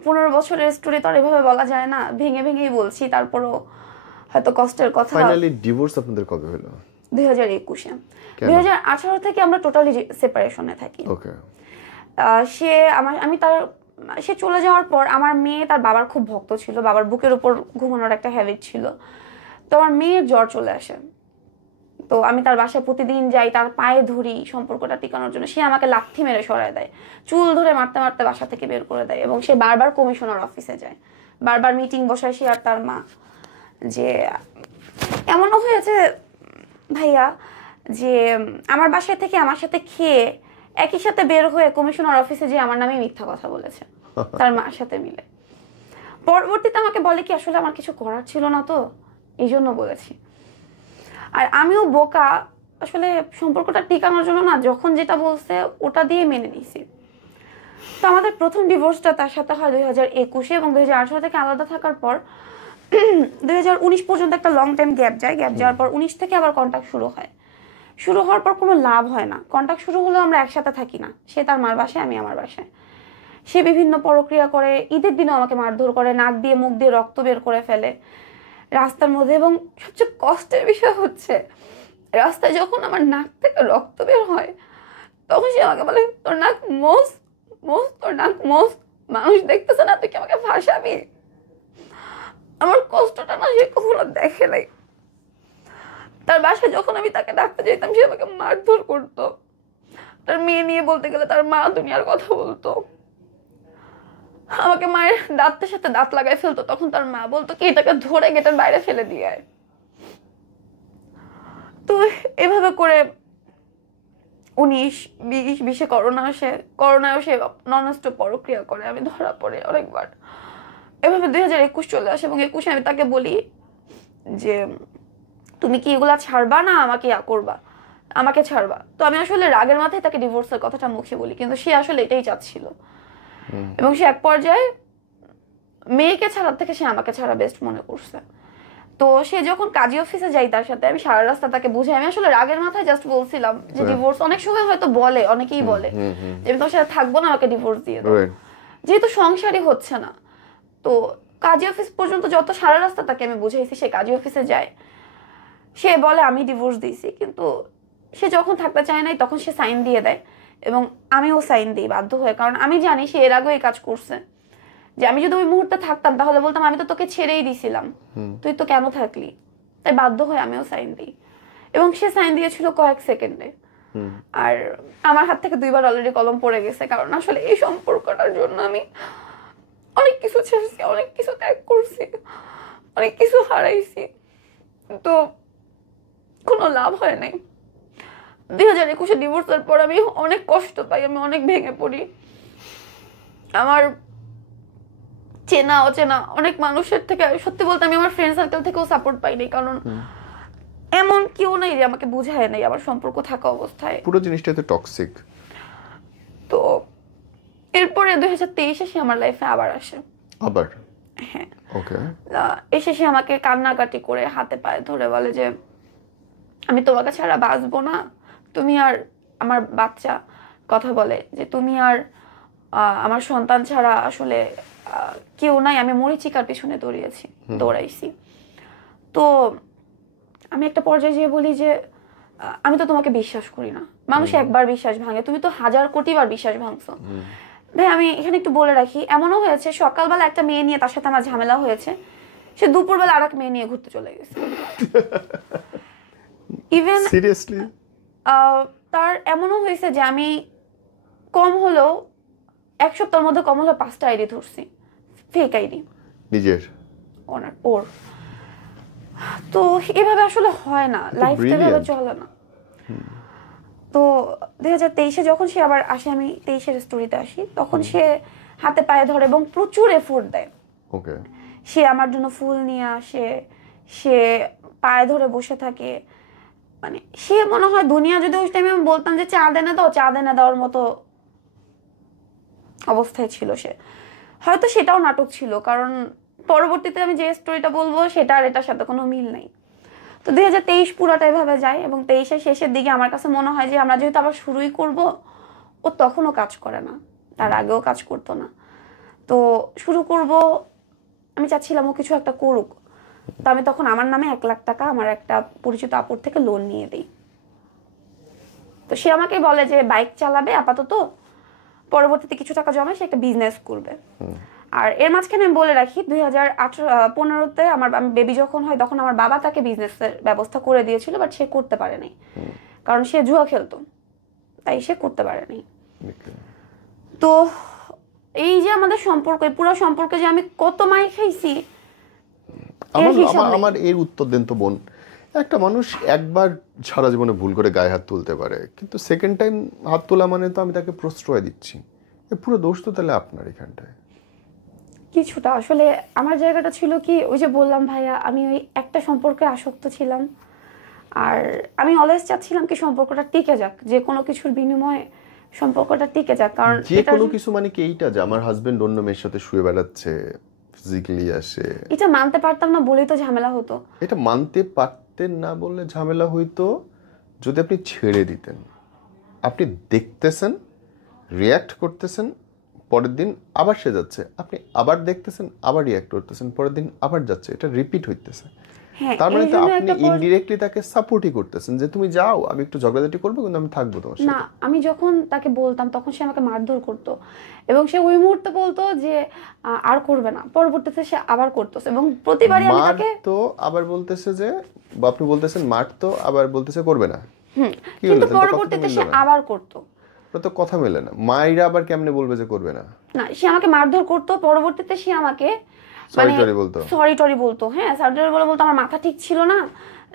15 বছরের স্টোরি তো আর এভাবে বলা যায় না, ভেঙে ভেঙেই বলছি। তারপরও হয়তো কষ্টের কথা। ফাইনালি ডিভোর্স আপনাদের কবে হলো? 2021-এ। 2018 থেকে আমরা টোটালি সেপারেশনে থাকি। ওকে। সে সে চলে যাওয়ার পর আমার মেয়ে তার বাবার খুব ভক্ত ছিল, বাবার বুকের উপর ঘুমানোর একটা হ্যাবিট ছিল। তো আমার মেয়ের জ্বর চলে আসে, তো আমি তার বাসায় প্রতিদিন যাই, তার পায়ে ধরি সম্পর্কটা টিকানোর জন্য। সে আমাকে লাথি মেরে সরায় দেয়, চুল ধরে মারতে মারতে বাসা থেকে বের করে দেয়, এবং সে বারবার কমিশনার অফিসে যায়, বারবার মিটিং বসায় সে আর তার মা। যে এমনও হয়েছে ভাইয়া যে আমার বাসায় থেকে আমার সাথে খেয়ে একই সাথে বের হয়ে কমিশনার অফিসে যে আমার নামে মিথ্যা কথা বলেছে তার মার সাথে মিলে। পরবর্তীতে আমাকে বলে কি আসলে আমার কিছু করার ছিল না, তো এই জন্য বলেছি। আর আমিও বোকা, আসলে সম্পর্কটা টিকানোর জন্য না, যখন যেটা বলছে ওটা দিয়ে মেনে নিয়েছি। তো আমাদের প্রথম ডিভোর্সটা তার সাথে হয় 2021-এ, এবং 2018 থেকে আলাদা থাকার পর 2019 পর্যন্ত একটা লং টাইম গ্যাপ যায়। গ্যাপ যাওয়ার পর 19 থেকে আবার কন্ট্যাক্ট শুরু হয়। শুরু হওয়ার পর কোনো লাভ হয় না। কন্ট্যাক্ট শুরু হলেও আমরা একসাথে থাকি না, সে তার মার বাসায়, আমি আমার বাসায়। সে বিভিন্ন পরক্রিয়া করে, ঈদের দিনও আমাকে মারধর করে, নাক দিয়ে মুখ দিয়ে রক্ত বের করে ফেলে রাস্তার মধ্যে। এবং সবচেয়ে কষ্টের বিষয় হচ্ছে, রাস্তায় যখন আমার নাক থেকে রক্ত বের হয় তখন সে আমাকে বলে, তোর নাক মোস মোস, তোর নাক মোস, মানুষ দেখতেছে না, তুই কি আমাকে ফাঁসাবি? আমার কষ্টটা না সে কখনো দেখে নাই। তার বাসায় যখন আমি তাকে ডাকতে যেতাম সে আমাকে মারধর করতো। তার মেয়ে নিয়ে বলতে গেলে তার মা দুনিয়ার কথা বলতো। আমাকে মায়ের দাঁতের সাথে দাঁত লাগাই ফেলতো, তখন তার মা বলতো কি এটাকে ধরে গেটের বাইরে ফেলে দিয়ে আয়। তো এভাবে করে 19-20-20-এ করোনা আসে। করোনায়ও সে ননস্টপ পরক্রিয়া করে, আমি ধরা পড়ে অনেকবার। এভাবে 2021 চলে আসে, এবং 21-এ আমি তাকে বলি যে তুমি কি এগুলা ছাড়বা না আমাকে করবা, আমাকে ছাড়বা। তো আমি আসলে রাগের মাথায় তাকে ডিভোর্সের কথাটা মুখে বলি, কিন্তু সে আসলে এটাই চাচ্ছিল। এবং সে এক পর্যায়ে মেয়েকে ছাড়ার থেকে সে আমাকে ছাড়া বেস্ট মনে করছে। তো সে যখন কাজী অফিসে যাই তার সাথে, আমি সারা রাস্তা তাকে বুঝাই, আমি আসলে রাগের মাথায় জাস্ট বলছিলাম যে ডিভোর্স, অনেক সময় হয়তো বলে, অনেকেই বলে যে আমি তোমার সাথে থাকবো না, আমাকে ডিভোর্স দিয়ে দাও, যেহেতু সংসারই হচ্ছে না। তো কাজী অফিস পর্যন্ত যত সারা রাস্তা তাকে আমি বুঝাইছি, সে কাজী অফিসে যায়, সে বলে আমি ডিভোর্স দিয়েছি, কিন্তু সে যখন থাকতে চায় নাই তখন সে সাইন দিয়ে দেয়, এবং আমিও সাইন দিই বাধ্য হয়ে, কারণ আমি জানি সে এর আগেও এই কাজ করছে। যে আমি যদি ওই মুহূর্তে থাকতাম তাহলে বলতাম আমি তো তোকে ছেড়েই দিছিলাম, তুই তো কেন থাকলি? তাই বাধ্য হয়ে আমিও সাইন দিই, এবং সে সাইন দিয়েছিল কয়েক সেকেন্ডে। আর আমার হাত থেকে 2বার অলরেডি কলম পড়ে গেছে, কারণ আসলে এই সম্পর্কটার জন্য আমি অনেক কিছু ছেড়েছি, অনেক কিছু ত্যাগ করছি, অনেক কিছু হারাইছি, তো কোনো লাভ হয় নাই। 2021-এ ডিভোর্সের পর আমি অনেক কষ্ট পাই, আমি অনেক ভেঙে পড়ি। আমার চেনা অচেনা অনেক মানুষের থেকে, সত্যি বলতে আমি আমার ফ্রেন্ড সার্কেল থেকেও সাপোর্ট পাইনি, কারণ এমন কেউ নাই যে আমাকে বুঝায় নাই আমার সম্পর্ক থাকা অবস্থায়। পুরো জিনিসটা তো টক্সিক। তো এরপরে 2023-এ সে আমার লাইফে আবার আসে। আবার? হ্যাঁ। ওকে। এসে সে আমাকে কান্নাকাটি করে হাতে পায়ে ধরে বলে যে আমি তোমাকে ছাড়া বাঁচবো না, তুমি আর আমার বাচ্চা, কথা বলে যে তুমি আর আমার সন্তান ছাড়া আসলে কেউ নাই, আমি মরিচিকার পিছনে দৌড়াইছি। তো আমি একটা পর্যায়ে যেয়ে বলি যে আমি তো তোমাকে বিশ্বাস করি না, মানুষ একবার বিশ্বাস ভাঙে, তুমি তো 1000 কোটি বার বিশ্বাস ভাঙছো। ভাই আমি এখানে একটু বলে রাখি, এমনও হয়েছে সকালবেলা একটা মেয়ে নিয়ে তার সাথে আমার ঝামেলা হয়েছে, সে দুপুরবেলা আর এক মেয়ে নিয়ে ঘুরতে চলে গেছে। ইভেন সিরিয়াসলি তার এমনও হয়েছে যে আমি কম হলেও 1 সপ্তাহের মধ্যে কম হলেও 5টা আইডি ধরছি, ফেক আইডি নিজের ওর। তো এভাবে আসলে হয় না, লাইফটা এভাবে চলে না। তো 2023-এ যখন সে আবার আসে, আমি 23-এর স্টোরিতে আসি, তখন সে হাতে পায়ে ধরে এবং প্রচুর এফোর্ট দেয়। ওকে। সে আমার জন্য ফুল নিয়ে আসে, সে পায়ে ধরে বসে থাকে, মানে সে মনে হয় দুনিয়া যদি ওই টাইমে আমি বলতাম যে চা দেনে দাও, চা দেনে দেওয়ার মতো অবস্থায় ছিল সে। হয়তো সেটাও নাটক ছিল, কারণ পরবর্তীতে আমি যে স্টোরিটা বলবো সেটা আর এটার সাথে কোনো মিল নেই। তো 2023 পুরোটা এভাবে যায় এবং 23-এর শেষের দিকে আমার কাছে মনে হয় যে আমরা যেহেতু আবার শুরুই করব, ও তখনও কাজ করে না, তার আগেও কাজ করতো না। তো শুরু করব, আমি চাচ্ছিলাম ও কিছু একটা করুক। তো আমি তখন আমার নামে 1 লাখ টাকা আমার একটা পরিচিত আপুর থেকে লোন নিয়ে দিই। তো সে আমাকে বলে যে বাইক চালাবে আপাতত, পরবর্তীতে কিছু টাকা জমায় সে একটা বিজনেস করবে। আর এর মাঝখানে আমি বলে রাখি 2015-তে আমার বেবি যখন হয় তখন আমার বাবা তাকে বিজনেসের ব্যবস্থা করে দিয়েছিল, বাট সে করতে পারেনি, কারণ সে জুয়া খেলতো, তাই সে করতে পারেনি। তো এই যে আমাদের সম্পর্ক, পুরো সম্পর্কে যে আমি কত মাই খাইছি, আমার এর উত্তর দেন তো বোন। একটা মানুষ একবার সারা জীবনে ভুল করে গায়ে হাত তুলতে পারে, কিন্তু সেকেন্ড টাইম হাত তোলা মানে তো আমি তাকে প্রশ্রয় দিচ্ছি, পুরো দোষ তো তাহলে আপনার এখানটায়। কিছুটা আসলে আমার জায়গাটা ছিল কি, ওই যে বললাম ভাইয়া, আমি ওই একটা সম্পর্কে আসক্ত ছিলাম, আর আমি অলওয়েজ চাচ্ছিলাম কি সম্পর্কটা টিকে যাক, যে কোনো কিছুর বিনিময়ে সম্পর্কটা টিকে যাক। কারণ যে কোনো কিছু মানে কি এইটা যে আমার হাজবেন্ড অন্য মেয়ের সাথে শুয়ে বেড়াচ্ছে, ফিজিক্যালি আসে, এটা মানতে পারতাম না বলেই তো ঝামেলা হতো। এটা মানতে পারতেন না বললে ঝামেলা হইতো যদি আপনি ছেড়ে দিতেন। আপনি দেখতেছেন, রিয়্যাক্ট করতেছেন, পরের দিন আবার সে যাচ্ছে, আপনি আবার দেখতেছেন, আবার রিয়্যাক্ট করতেছেন, পরের দিন আবার যাচ্ছে, এটা রিপিট হইতেছে। তার মানে তো আপনি ইনডিরেক্টলি তাকে সাপোর্টই করতেছেন যে তুমি যাও, আমি একটু ঝগড়াঝাটি করবো কিন্তু আমি থাকবো তোমার সাথে। না, আমি যখন তাকে বলতাম তখন সে আমাকে মারধর করতো এবং সে ওই মুহূর্তে বলতো যে আর করবে না, পরবর্তীতে সে আবার করতেছে এবং প্রতিবারই আমি তাকে তো আবার বলতেছে যে, বা আপনি বলতেছেন মারতো, আবার বলতেছে করবে না, কিন্তু পরবর্তীতে সে আবার করতো। তো কথা মেলে না, মাইরা আবার কেমনে বলবে যে করবে না? না, সে আমাকে মারধর করতো, পরবর্তীতে সে আমাকে সরি টরি বলতো। হ্যাঁ, সরি বলতো আমার মাথা ঠিক ছিল না,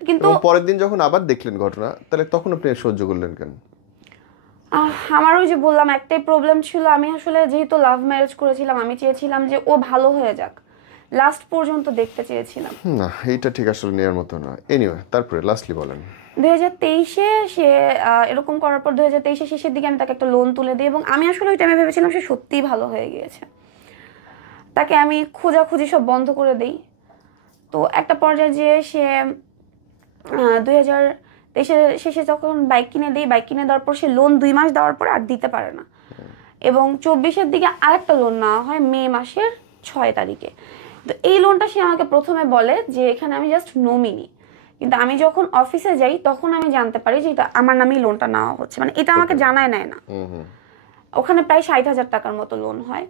কিন্তু পরের দিন যখন আবার দেখলেন ঘটনা, তাহলে তখন আপনি সহ্য করলেন কেন? আমার ওই যে বললাম একটাই প্রবলেম ছিল, আমি আসলে যেহেতু লাভ ম্যারেজ করেছিলাম, আমি চেয়েছিলাম যে ও ভালো হয়ে যাক, লাস্ট পর্যন্ত দেখতে চেয়েছিলাম। না, এইটা ঠিক আসলে নেওয়ার মতো না। এনিওয়ে, তারপরে লাস্টলি বলেন। 2023-এ সে এরকম করার পর 2023-এর শেষের দিকে আমি তাকে একটা লোন তুলে দিই এবং আমি আসলে ওই টাইমে ভেবেছিলাম সে সত্যিই ভালো হয়ে গিয়েছে। তাকে আমি খোঁজাখুঁজি সব বন্ধ করে দিই। তো একটা পর্যায়ে যে সে 2023-এর শেষে যখন বাইক কিনে দিই, বাইক কিনে দেওয়ার পর সে লোন 2 মাস দেওয়ার পর আর দিতে পারে না, এবং 24-এর দিকে আরেকটা লোন নেওয়া হয় মে মাসের 6 তারিখে। তো এই লোনটা সে আমাকে প্রথমে বলে যে এখানে আমি জাস্ট নমিনি, কিন্তু আমি যখন অফিসে যাই তখন আমি জানতে পারি যে এটা আমার নামেই লোনটা নেওয়া হচ্ছে, মানে এটা আমাকে জানায় নেয় না। ওখানে প্রায় 60,000 টাকার মতো লোন হয়,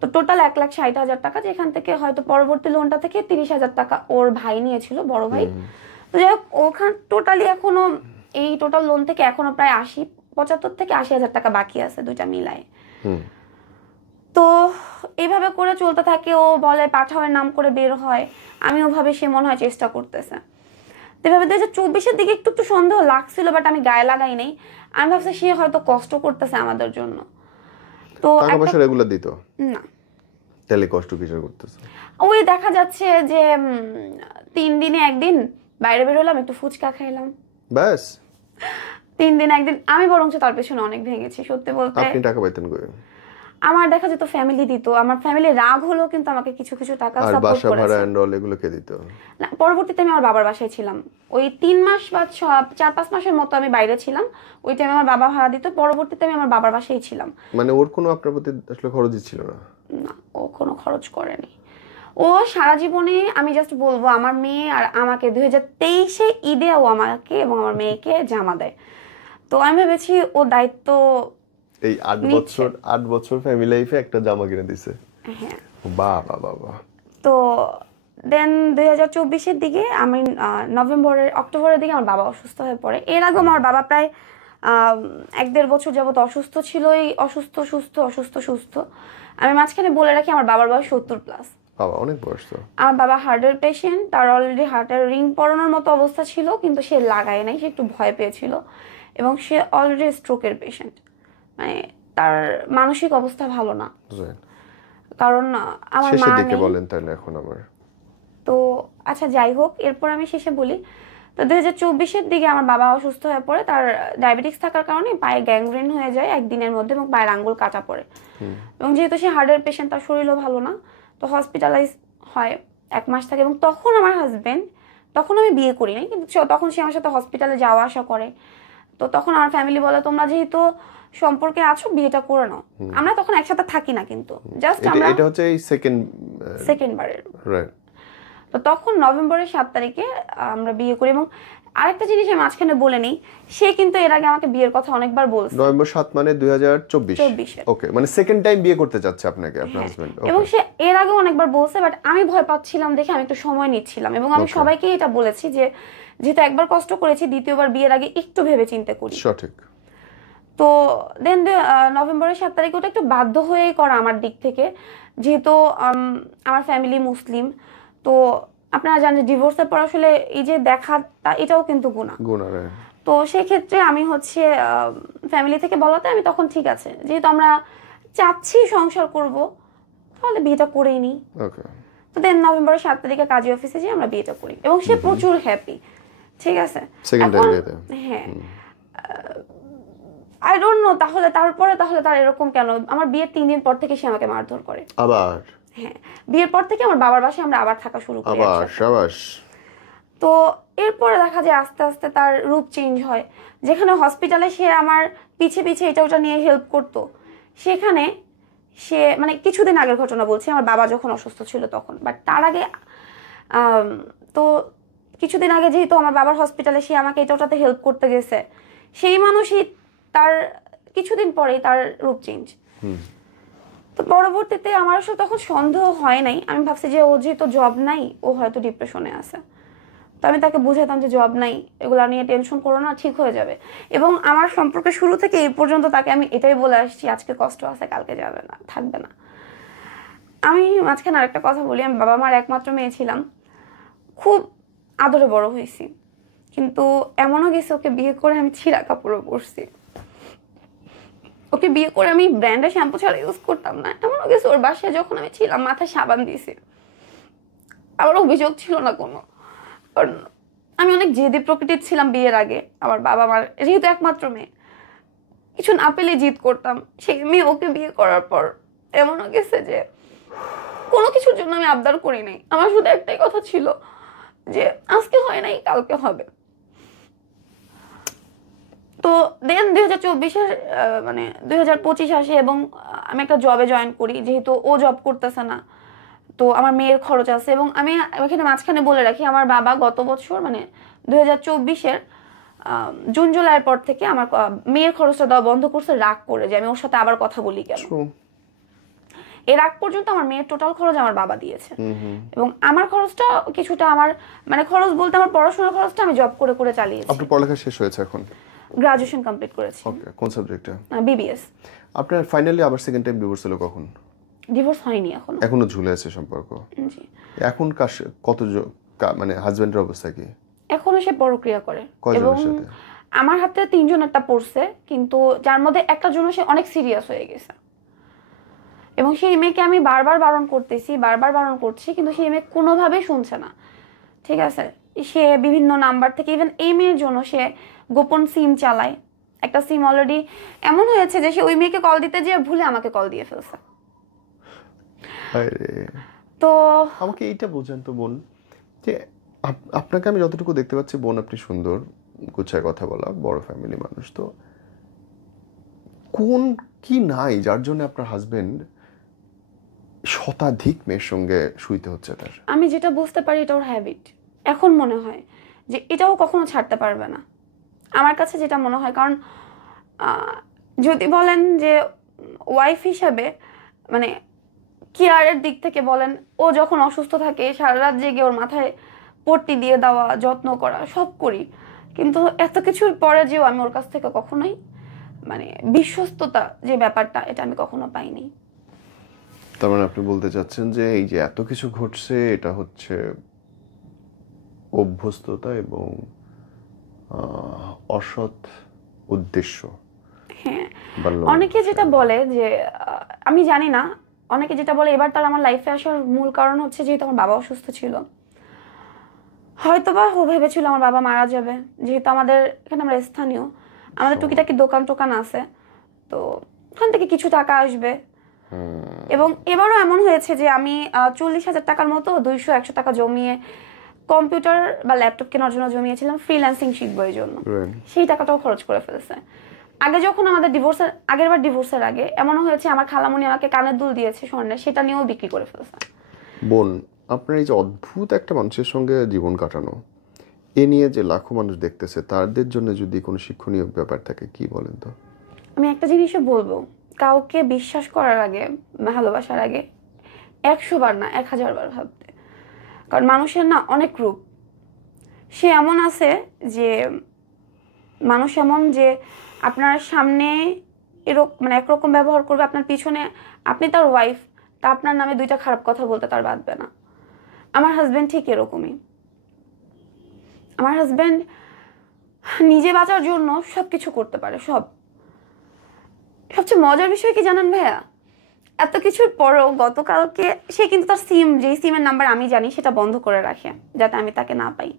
তো টোটাল 1,60,000 টাকা, যেখান থেকে হয়তো পরবর্তী লোনটা থেকে 30,000 টাকা ওর ভাই নিয়েছিল, বড় ভাই। তো যাই হোক, ওখানে টোটালি এখনো এই টোটাল লোন থেকে এখনো প্রায় 75 থেকে 80,000 টাকা বাকি আছে, দুইটা মিলায়। তো এইভাবে করে চলতে থাকে। ও বলে পাঠাওয়ের নাম করে বের হয়, আমি ওভাবে সে মনে হয় চেষ্টা করতেছে। এভাবে 2024-এর দিকে একটু সন্দেহ লাগছিল, বাট আমি গায়ে লাগাই নাই। আমি ভাবছি সে হয়তো কষ্ট করতেছে আমাদের জন্য। তো টাকা পয়সা রেগুলার দিত না, তাহলে কষ্ট কিসের করতেছে? ওই দেখা যাচ্ছে যে 3 দিনে একদিন বাইরে বের হলাম, একটু ফুচকা খাইলাম, ব্যাস। 3 দিনে একদিন। আমি বরঞ্চ তার পেছনে অনেক ভেঙেছি, সত্যি বলতে। আপনি টাকা পাইতেন কই? আমার দেখা যেত ফ্যামিলি দিত, আমার ফ্যামিলি রাগ হলো কিন্তু আমাকে কিছু কিছু টাকা সাপোর্ট করেছে। আর বাসা ভাড়া এন্ড অল এগুলো কে দিত? না, পরবর্তীতে আমি আমার বাবার বাসায় ছিলাম, ওই 3 মাস বা 4-5 মাসের মতো আমি বাইরে ছিলাম। ওই টাইমে আমার বাবা ভাড়া দিত, পরবর্তীতে আমি আমার বাবার বাসায় ছিলাম। মানে ওর কোনো আপনার প্রতি আসলে খরচই ছিল না? না, ও কোনো খরচ করেনি। ও সারা জীবনে, আমি জাস্ট বলবো, আমার মেয়ে আর আমাকে 2023-এ ঈদে ও আমাকে এবং আমার মেয়েকে জামা দেয়। তো আমি ভেবেছি ও দায়িত্ব এই 8 বছর ফ্যামিলি লাইফে একটা জামা কিনে দিছে। হ্যাঁ, বাবা বাবা। তো দেন 2024-এর দিকে আমি অক্টোবরের দিকে আমার বাবা অসুস্থ হয়ে পড়ে। এর আগে আমার বাবা প্রায় 1-1.5 বছর যাবত অসুস্থ ছিল, এই অসুস্থ সুস্থ। আমি মাঝখানে বলে রাখি আমার বাবার বয়স 70+। বাবা অনেক বয়স তো। আমার বাবা হার্টের পেশেন্ট, তার অলরেডি হার্টের রিং পরানোর মতো অবস্থা ছিল, কিন্তু সে লাগায় নাই, সে একটু ভয় পেয়েছিল, এবং সে অলরেডি স্ট্রোকের পেশেন্ট। মানে তার মানসিক অবস্থা ভালো না, কারণ আমার মা নেই। বলেন তাহলে এখন আমার তো আচ্ছা যাই হোক, এরপর আমি শেষে বলি। তো 2024-এর দিকে আমার বাবা অসুস্থ হয়ে পড়ে, তার ডায়াবেটিস থাকার কারণে পায়ে গ্যাংগ্রিন হয়ে যায় একদিনের মধ্যে, এবং পায়ের আঙ্গুল কাটা পড়ে। এবং যেহেতু সে হার্টের পেশেন্ট, তার শরীরও ভালো না, তো হসপিটালাইজ হয়, 1 মাস থাকে। এবং তখন আমার হাজবেন্ড তখন আমি বিয়ে করি নাই, কিন্তু তখন সে আমার সাথে হসপিটালে যাওয়া আসা করে। তো তখন আমার ফ্যামিলি বলে তোমরা যেহেতু সম্পর্কে আছো বিয়েটা করে নাও। আমরা তখন একসাথে থাকি না, কিন্তু জাস্ট আমরা এটা হচ্ছে এই সেকেন্ড বারের। রাইট। তো তখন নভেম্বরের 7 তারিখে আমরা বিয়ে করি। এবং আরেকটা জিনিস আমি মাঝখানে বলে নেই, সে কিন্তু এর আগে আমাকে বিয়ের কথা অনেকবার বলছে। নভেম্বর 7 মানে 2024। ওকে, মানে সেকেন্ড টাইম বিয়ে করতে যাচ্ছে আপনাকে আপনার হাজবেন্ড। এবং সে এর আগে অনেকবার বলছে, বাট আমি ভয় পাচ্ছিলাম দেখে আমি একটু সময় নিচ্ছিলাম। এবং আমি সবাইকে এটা বলেছি যে যেহেতু একবার কষ্ট করেছি, দ্বিতীয়বার বিয়ের আগে একটু ভেবে চিন্তে করি। সঠিক। তো দেন নভেম্বরের 7 তারিখে ওটা একটু বাধ্য হয়েই করা আমার দিক থেকে, যেহেতু আমার ফ্যামিলি মুসলিম। তো আপনারা জানেন যে ডিভোর্সের পর আসলে এই যে দেখাটা এটাও কিন্তু গুনাহ। তো সেক্ষেত্রে আমি হচ্ছে ফ্যামিলি থেকে বলাতে আমি তখন ঠিক আছে, যেহেতু আমরা চাচ্ছি সংসার করব, তাহলে বিয়েটা করেই নিই। তো দেন নভেম্বরের 7 তারিখে কাজী অফিসে যেয়ে আমরা বিয়েটা করি এবং সে প্রচুর হ্যাপি। ঠিক আছে, হ্যাঁ, আই ডোন্ট নো তাহলে তার এরকম কেন? আমার বিয়ের 3 দিন পর থেকে সে আমাকে মারধর করে আবার। হ্যাঁ, বিয়ের পর থেকে আমার বাবার বাসায় আমরা আবার থাকা শুরু করি আবার। তো এরপরে দেখা যায় আস্তে আস্তে তার রূপ চেঞ্জ হয়। যেখানে হসপিটালে সে আমার পিছে পিছে এটা ওটা নিয়ে হেল্প করতো, সেখানে সে মানে কিছুদিন আগের ঘটনা বলছি, আমার বাবা যখন অসুস্থ ছিল তখন। বাট তার আগে তো কিছুদিন আগে যেহেতু আমার বাবার হসপিটালে সে আমাকে এটা ওটাতে হেল্প করতে গেছে, সেই মানুষই তার কিছুদিন পরেই তার রূপ চেঞ্জ। তো পরবর্তীতে আমার আসলে তখন সন্দেহ হয় নাই, আমি ভাবছি যে ও যেহেতু জব নাই, ও হয়তো ডিপ্রেশনে আছে। তো আমি তাকে বুঝাতাম যে জব নাই, এগুলো নিয়ে টেনশন করো না, ঠিক হয়ে যাবে। এবং আমার সম্পর্কে শুরু থেকে এই পর্যন্ত তাকে আমি এটাই বলে আসছি, আজকে কষ্ট আছে কালকে যাবে না, থাকবে না। আমি মাঝখানে আরেকটা কথা বলি, আমি বাবা মার একমাত্র মেয়ে ছিলাম, খুব আদরে বড় হয়েছি, কিন্তু এমনও গেছে ওকে বিয়ে করে আমি ছিঁড়া কাপড়ও পরছি। ওকে বিয়ে করে আমি ব্র্যান্ডের শ্যাম্পু ছাড়া ইউজ করতাম না, এমনও গেছে ওর বাসায় যখন আমি ছিলাম মাথায় সাবান দিয়েছি, আমার অভিযোগ ছিল না কোনো। কারণ আমি অনেক জেদি প্রকৃতির ছিলাম বিয়ের আগে। আমার বাবা মার যেহেতু একমাত্র মেয়ে, কিছু না পেলে জিদ করতাম। সেই মেয়ে ওকে বিয়ে করার পর এমনও গেছে যে কোনো কিছুর জন্য আমি আবদার করি নাই, আমার শুধু একটাই কথা ছিল যে আজকে হয় নাই কালকে হবে। তো দেন 2024-এর মানে 2025 আসে এবং আমি একটা জবে জয়েন করি, যেহেতু ও জব করতেছে না, তো আমার মেয়ের খরচ আছে। এবং আমি এখানে মাঝখানে বলে রাখি, আমার বাবা গত বছর মানে 2024-এর জুন জুলাইয়ের পর থেকে আমার মেয়ের খরচটা দেওয়া বন্ধ করছে, রাগ করে যে আমি ওর সাথে আবার কথা বলি কেন। এর আগ পর্যন্ত আমার মেয়ের টোটাল খরচ আমার বাবা দিয়েছে। এবং আমার খরচটা কিছুটা আমার মানে খরচ বলতে আমার পড়াশোনার খরচটা আমি জব করে করে চালিয়েছি। আপনার পড়ালেখা শেষ হয়েছে এখন? গ্রাজুয়েশন কমপ্লিট করেছি। ওকে, কোন সাবজেক্টে? বিবিএস। আপনার ফাইনালি আবার সেকেন্ড টাইম ডিভোর্স হলো কখন? ডিভোর্স হয়নি এখনো ঝুলে আছে সম্পর্ক। জি। এখন কত মানে হাজবেন্ডের অবস্থা কি? এখনো সে পরক্রিয়া করে এবং কয়জনের সাথে? আমার হাতে 3 জনেরটা পড়ছে, কিন্তু যার মধ্যে একটা জন্য সে অনেক সিরিয়াস হয়ে গেছে। এবং সেই মেয়েকে আমি বারবার বারণ করছি, কিন্তু সেই মেয়ে কোনোভাবেই শুনছে না। ঠিক আছে, সে বিভিন্ন নাম্বার থেকে, ইভেন এই মেয়ের জন্য সে গোপন সিম চালায়। একটা সিম অলরেডি এমন হয়েছে যে সে ওই মেয়েকে কল দিতে যেয়ে ভুলে আমাকে কল দিয়ে ফেলছে। তো আমাকে এইটা বোঝান তো বোন, যে আপনাকে আমি যতটুকু দেখতে পাচ্ছি বোন, আপনি সুন্দর, গুছায় কথা বলা, বড় ফ্যামিলি মানুষ, তো কোন কি নাই যার জন্য আপনার হাজবেন্ড শতাধিক মেয়ের সঙ্গে শুইতে হচ্ছে তার? আমি যেটা বুঝতে পারি এটা ওর হ্যাবিট। এখন মনে হয় যে এটাও কখনো ছাড়তে পারবে না, আমার কাছে যেটা মনে হয়। কারণ যদি বলেন যে ওয়াইফ হিসাবে মানে কেয়ারের দিক থেকে বলেন, ও যখন অসুস্থ থাকে সারা রাত জেগে ওর মাথায় পট্টি দিয়ে দেওয়া, যত্ন করা, সব করি। কিন্তু এত কিছুর পরে যেও আমি ওর কাছ থেকে কখনোই মানে বিশ্বস্ততা যে ব্যাপারটা, এটা আমি কখনো পাইনি। তার মানে আপনি বলতে চাচ্ছেন যে এই যে এত কিছু ঘটছে, এটা হচ্ছে অভ্যস্ততা এবং অসৎ উদ্দেশ্য। হ্যাঁ, অনেকে যেটা বলে যে আমি জানি না, অনেকে যেটা বলে এবার তার আমার লাইফে আসার মূল কারণ হচ্ছে যেহেতু আমার বাবা অসুস্থ ছিল। হয়তোবা ও ভেবেছিল আমার বাবা মারা যাবে, যেহেতু আমাদের এখানে আমরা স্থানীয়, আমাদের টুকিটাকি দোকান টোকান আছে, তো ওখান থেকে কিছু টাকা আসবে। এবং এবারও এমন হয়েছে যে আমি 40,000 টাকার মতো 200-100 টাকা জমিয়ে কম্পিউটার বা ল্যাপটপ কেনার জন্য জমিয়েছিলাম ফ্রিল্যান্সিং শিখবো এই জন্য, সেই টাকাটাও খরচ করে ফেলেছে। আগে যখন আমাদের ডিভোর্সের আগে এমনও হয়েছে আমার খালামণি আমাকে কানের দুল দিয়েছে স্বর্ণের, সেটা নিয়েও বিক্রি করে ফেলেছে। বোন, আপনার এই যে অদ্ভুত একটা মানুষের সঙ্গে জীবন কাটানো, এ নিয়ে যে লাখো মানুষ দেখতেছে, তাদের জন্য যদি কোনো শিক্ষণীয় ব্যাপার থাকে কি বলেন তো? আমি একটা জিনিসও বলবো, কাউকে বিশ্বাস করার আগে, ভালোবাসার আগে 100 বার না 1000 বার ভাবতে। কারণ মানুষের না অনেক রূপ। সে এমন আছে যে মানুষ এমন যে আপনার সামনে মানে একরকম ব্যবহার করবে, আপনার পিছনে আপনি তার ওয়াইফ, তা আপনার নামে 2টা খারাপ কথা বলতে তার বাধবে না। আমার হাজবেন্ড ঠিক এরকমই। আমার হাজবেন্ড নিজে বাঁচার জন্য সবকিছু করতে পারে, সবচেয়ে মজার বিষয় কি জানেন ভাইয়া, এত কিছুর পরেও গতকালকে সে কিন্তু তার যেই সিমের নাম্বার আমি জানি সেটা বন্ধ করে রাখে যাতে আমি তাকে না পাই।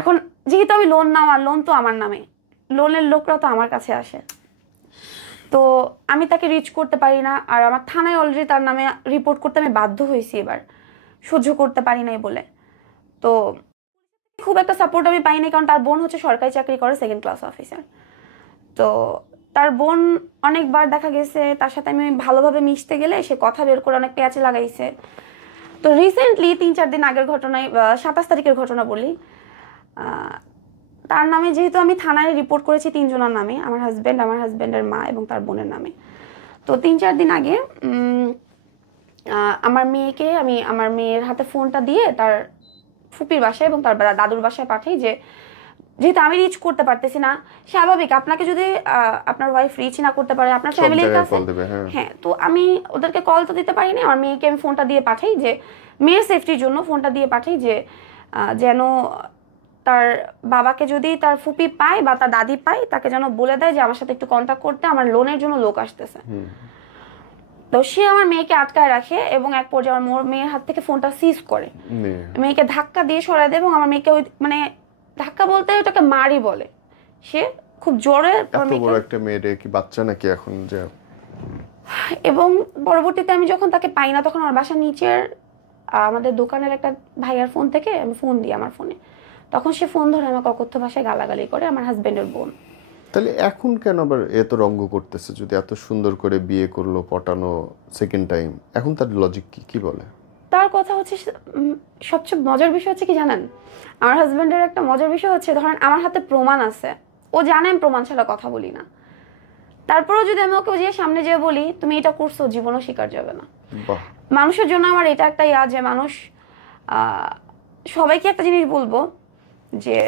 এখন যেহেতু আমি লোন তো আমার নামে, লোনের লোকরা তো আমার কাছে আসে, তো আমি তাকে রিচ করতে পারি না। আর আমার থানায় অলরেডি তার নামে রিপোর্ট করতে আমি বাধ্য হয়েছি, এবার সহ্য করতে পারি নাই বলে। তো খুব একটা সাপোর্ট আমি পাইনি, কারণ তার বোন হচ্ছে সরকারি চাকরি করে, 2nd ক্লাস অফিসার। তো তার বোন অনেকবার দেখা গেছে তার সাথে আমি ভালোভাবে মিশতে গেলে সে কথা বের করে অনেক পেঁচে লাগাইছে। তো রিসেন্টলি 3-4 দিন আগের ঘটনায়, 27 তারিখের ঘটনা বলি, তার নামে যেহেতু আমি থানায় রিপোর্ট করেছি 3 জনের নামে, আমার হাজব্যান্ডের মা এবং তার বোনের নামে। তো 3-4 দিন আগে আমার মেয়েকে আমি আমার মেয়ের হাতে ফোনটা দিয়ে তার ফুপির বাসায় এবং তার দাদুর বাসায় পাঠাই, যেহেতু আমি রিচ করতে পারতেছি না, স্বাভাবিক আপনাকে যদি আপনার ওয়াইফ রিচ না করতে পারে আপনার ফ্যামিলির কাছে, হ্যাঁ, তো আমি ওদেরকে কল তো দিতে পারিনি। আমার মেয়েকে আমি ফোনটা দিয়ে পাঠাই, যে মেয়ের সেফটির জন্য ফোনটা দিয়ে পাঠাই, যে যেন তার বাবাকে যদি তার ফুপি পায় বা তার দাদি পায়, তাকে যেন বলে দেয় যে আমার সাথে একটু কন্ট্যাক্ট করতে, আমার লোনের জন্য লোক আসতেছে। তো সে আমার মেয়েকে আটকায় রাখে এবং এক পর্যায়ে আমার মেয়ের হাত থেকে ফোনটা সিজ করে, মেয়েকে ধাক্কা দিয়ে সরায় দেয় এবং আমার মেয়েকে মানে ধাক্কা বলতে ওটাকে মারি বলে, সে খুব জোরে। এত বড় একটা মেয়ে কি বাচ্চা নাকি এখন যে? এবং পরবর্তীতে আমি যখন তাকে পাই না, তখন আমার বাসার নিচের আমাদের দোকানের একটা ভাইয়ার ফোন থেকে আমি ফোন দিই আমার ফোনে, তখন সে ফোন ধরে আমাকে অকথ্য ভাষায় গালাগালি করে, আমার হাজবেন্ডের বোন। তাহলে এখন কেন আবার এত রঙ্গ করতেছে? যদি এত সুন্দর করে বিয়ে করলো, পটানো, 2nd টাইম, এখন তার লজিক কি বলে? তার কথা হচ্ছে, সবচেয়ে মজার বিষয় হচ্ছে কি জানেন, আমার হাজবেন্ডের একটা মজার বিষয় হচ্ছে, ধরেন আমার হাতে প্রমাণ আছে, ও জানে আমি প্রমাণ ছাড়া কথা বলি না, তারপরেও যদি আমি ওকে যে সামনে যেয়ে বলি তুমি এটা করছো, জীবনও স্বীকার যাবে না। মানুষের জন্য আমার এটা একটা যে মানুষ, সবাইকে একটা জিনিস বলবো যে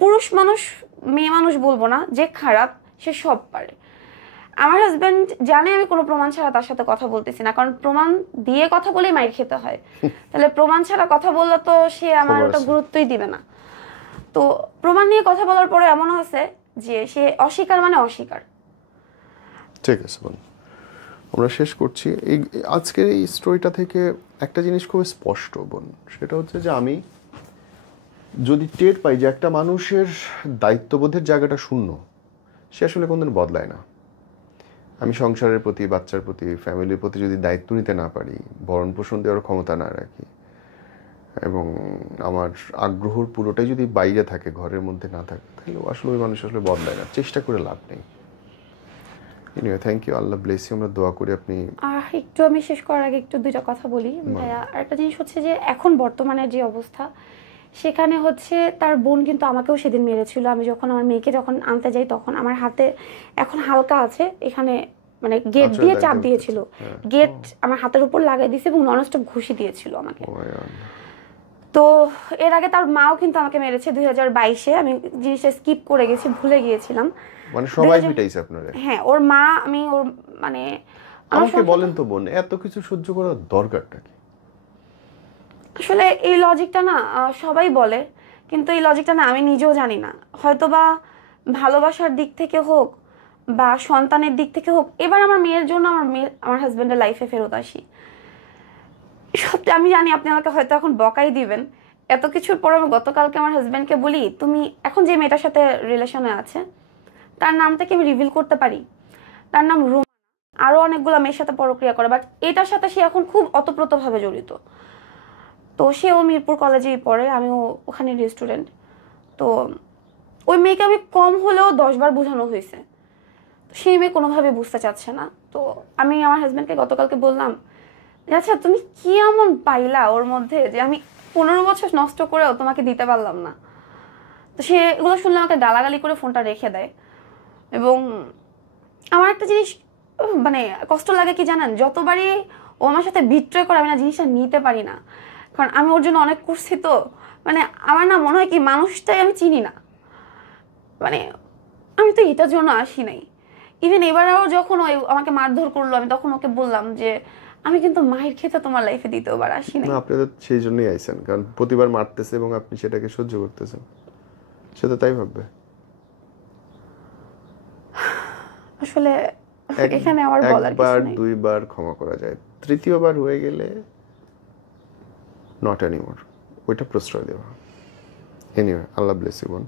পুরুষ মানুষ মেয়ে মানুষ বলবো না, যে খারাপ সে সব পারে। আমার হাজবেন্ড জানে আমি কোনো প্রমাণ ছাড়া তার সাথে কথা বলতেছি না, কারণ প্রমাণ দিয়ে কথা বলেই মাইর খেতে হয়, তাহলে প্রমাণ ছাড়া কথা বললে তো সে আমার ওটা গুরুত্বই দিবে না। তো প্রমাণ নিয়ে কথা বলার পরে এমন আছে যে সে অস্বীকার মানে অস্বীকার। ঠিক আছে বোন, আমরা শেষ করছি। এই আজকের এই স্টোরিটা থেকে একটা জিনিস খুব স্পষ্ট বোন, সেটা হচ্ছে যে আমি যদি টের পাই যে একটা মানুষের দায়িত্ববোধের জায়গাটা শূন্য, সে আসলে কোনদিন বদলায় না। আমি সংসারের প্রতি, বাচ্চার প্রতি, ফ্যামিলির প্রতি যদি দায়িত্ব নিতে না পারি, ভরণ পোষণ দেওয়ার ক্ষমতা না রাখি, এবং আমার আগ্রহর পুরোটাই যদি বাইরে থাকে, ঘরের মধ্যে না থাকে, তাহলে আসলে ওই মানুষ আসলে বদলায় না, চেষ্টা করে লাভ নেই। Anyway, thank you, Allah bless you. আমরা দোয়া করি আপনি। একটু আমি শেষ করার আগে একটু 2টা কথা বলি ভাইয়া। আরেকটা জিনিস হচ্ছে যে এখন বর্তমানে যে অবস্থা, সেখানে হচ্ছে তার বোন কিন্তু আমাকেও সেদিন মেরেছিল। আমি যখন আমার মেয়েকে যখন আনতে যাই, তখন আমার হাতে এখন হালকা আছে, এখানে মানে গেট দিয়ে চাপ দিয়েছিল, গেট আমার হাতের উপর লাগাই দিয়েছে এবং ননস্টপ ঘুষি দিয়েছিল আমাকে। তো এর আগে তার মাও কিন্তু আমাকে মেরেছে 2022-এ, আমি জিনিসটা স্কিপ করে গেছি, ভুলে গিয়েছিলাম। মানে সবাই পিটাইছে আপনারে? হ্যাঁ, ওর মা, আমি ওর মানে আমাকে বলেন তো বোন, এত কিছু সহ্য করার দরকারটা কি? আসলে এই লজিকটা না সবাই বলে, কিন্তু এই লজিকটা না আমি নিজেও জানি না। হয়তোবা ভালোবাসার দিক থেকে হোক বা সন্তানের দিক থেকে হোক, এবার আমার মেয়ের জন্য আমার হাজবেন্ডের লাইফে ফেরত আসি। সবটা আমি জানি আপনি আমাকে হয়তো এখন বকাই দিবেন, এত কিছুর পর আমি গতকালকে আমার হাজবেন্ডকে বলি, তুমি এখন যে মেয়েটার সাথে রিলেশনে আছে তার নামটা কি আমি রিভিল করতে পারি? তার নাম রুমা, আরো অনেকগুলো মেয়ের সাথে পরক্রিয়া করে, বাট এটার সাথে সে এখন খুব অতপ্রতভাবে জড়িত। তো সেও মিরপুর কলেজেই পড়ে, আমিও ওখানে স্টুডেন্ট। তো ওই মেয়েকে আমি কম হলেও 10 বার বোঝানো হয়েছে, সেই মেয়ে কোনোভাবে বুঝতে চাচ্ছে না। তো আমি আমার হাজব্যান্ডকে গতকালকে বললাম, আচ্ছা তুমি কি এমন পাইলা ওর মধ্যে যে আমি 15 বছর নষ্ট করেও তোমাকে দিতে পারলাম না? তো সে এগুলো শুনলে আমাকে গালাগালি করে ফোনটা রেখে দেয়। এবং আমার একটা জিনিস মানে কষ্ট লাগে কি জানেন, যতবারই ও আমার সাথে বিট্রয় করে আমি না জিনিসটা নিতে পারি না, কারণ আমি ওর জন্য অনেক করছি। তো মানে আমার না মনে হয় কি মানুষটাই আমি চিনি না, মানে আমি তো এটার জন্য আসি নাই। ইভেন এবারেও যখন ওই আমাকে মারধর করলো, আমি তখন ওকে বললাম যে আমি কিন্তু মায়ের খেতে তোমার লাইফে দ্বিতীয়বার আসি নাই। না, আপনি তো সেই জন্যই আইছেন, কারণ প্রতিবার মারতেছে এবং আপনি সেটাকে সহ্য করতেছেন, সে তো তাই ভাববে। আসলে এখানে আমার বলার কিছু একবার নেই। 2 বার ক্ষমা করা যায়, তৃতীয়বার হয়ে গেলে নট এনিমোর, ওইটা প্রশ্রয় দেওয়া। এনিওয়ে, আল্লাহ ব্লেস ইউ বোন।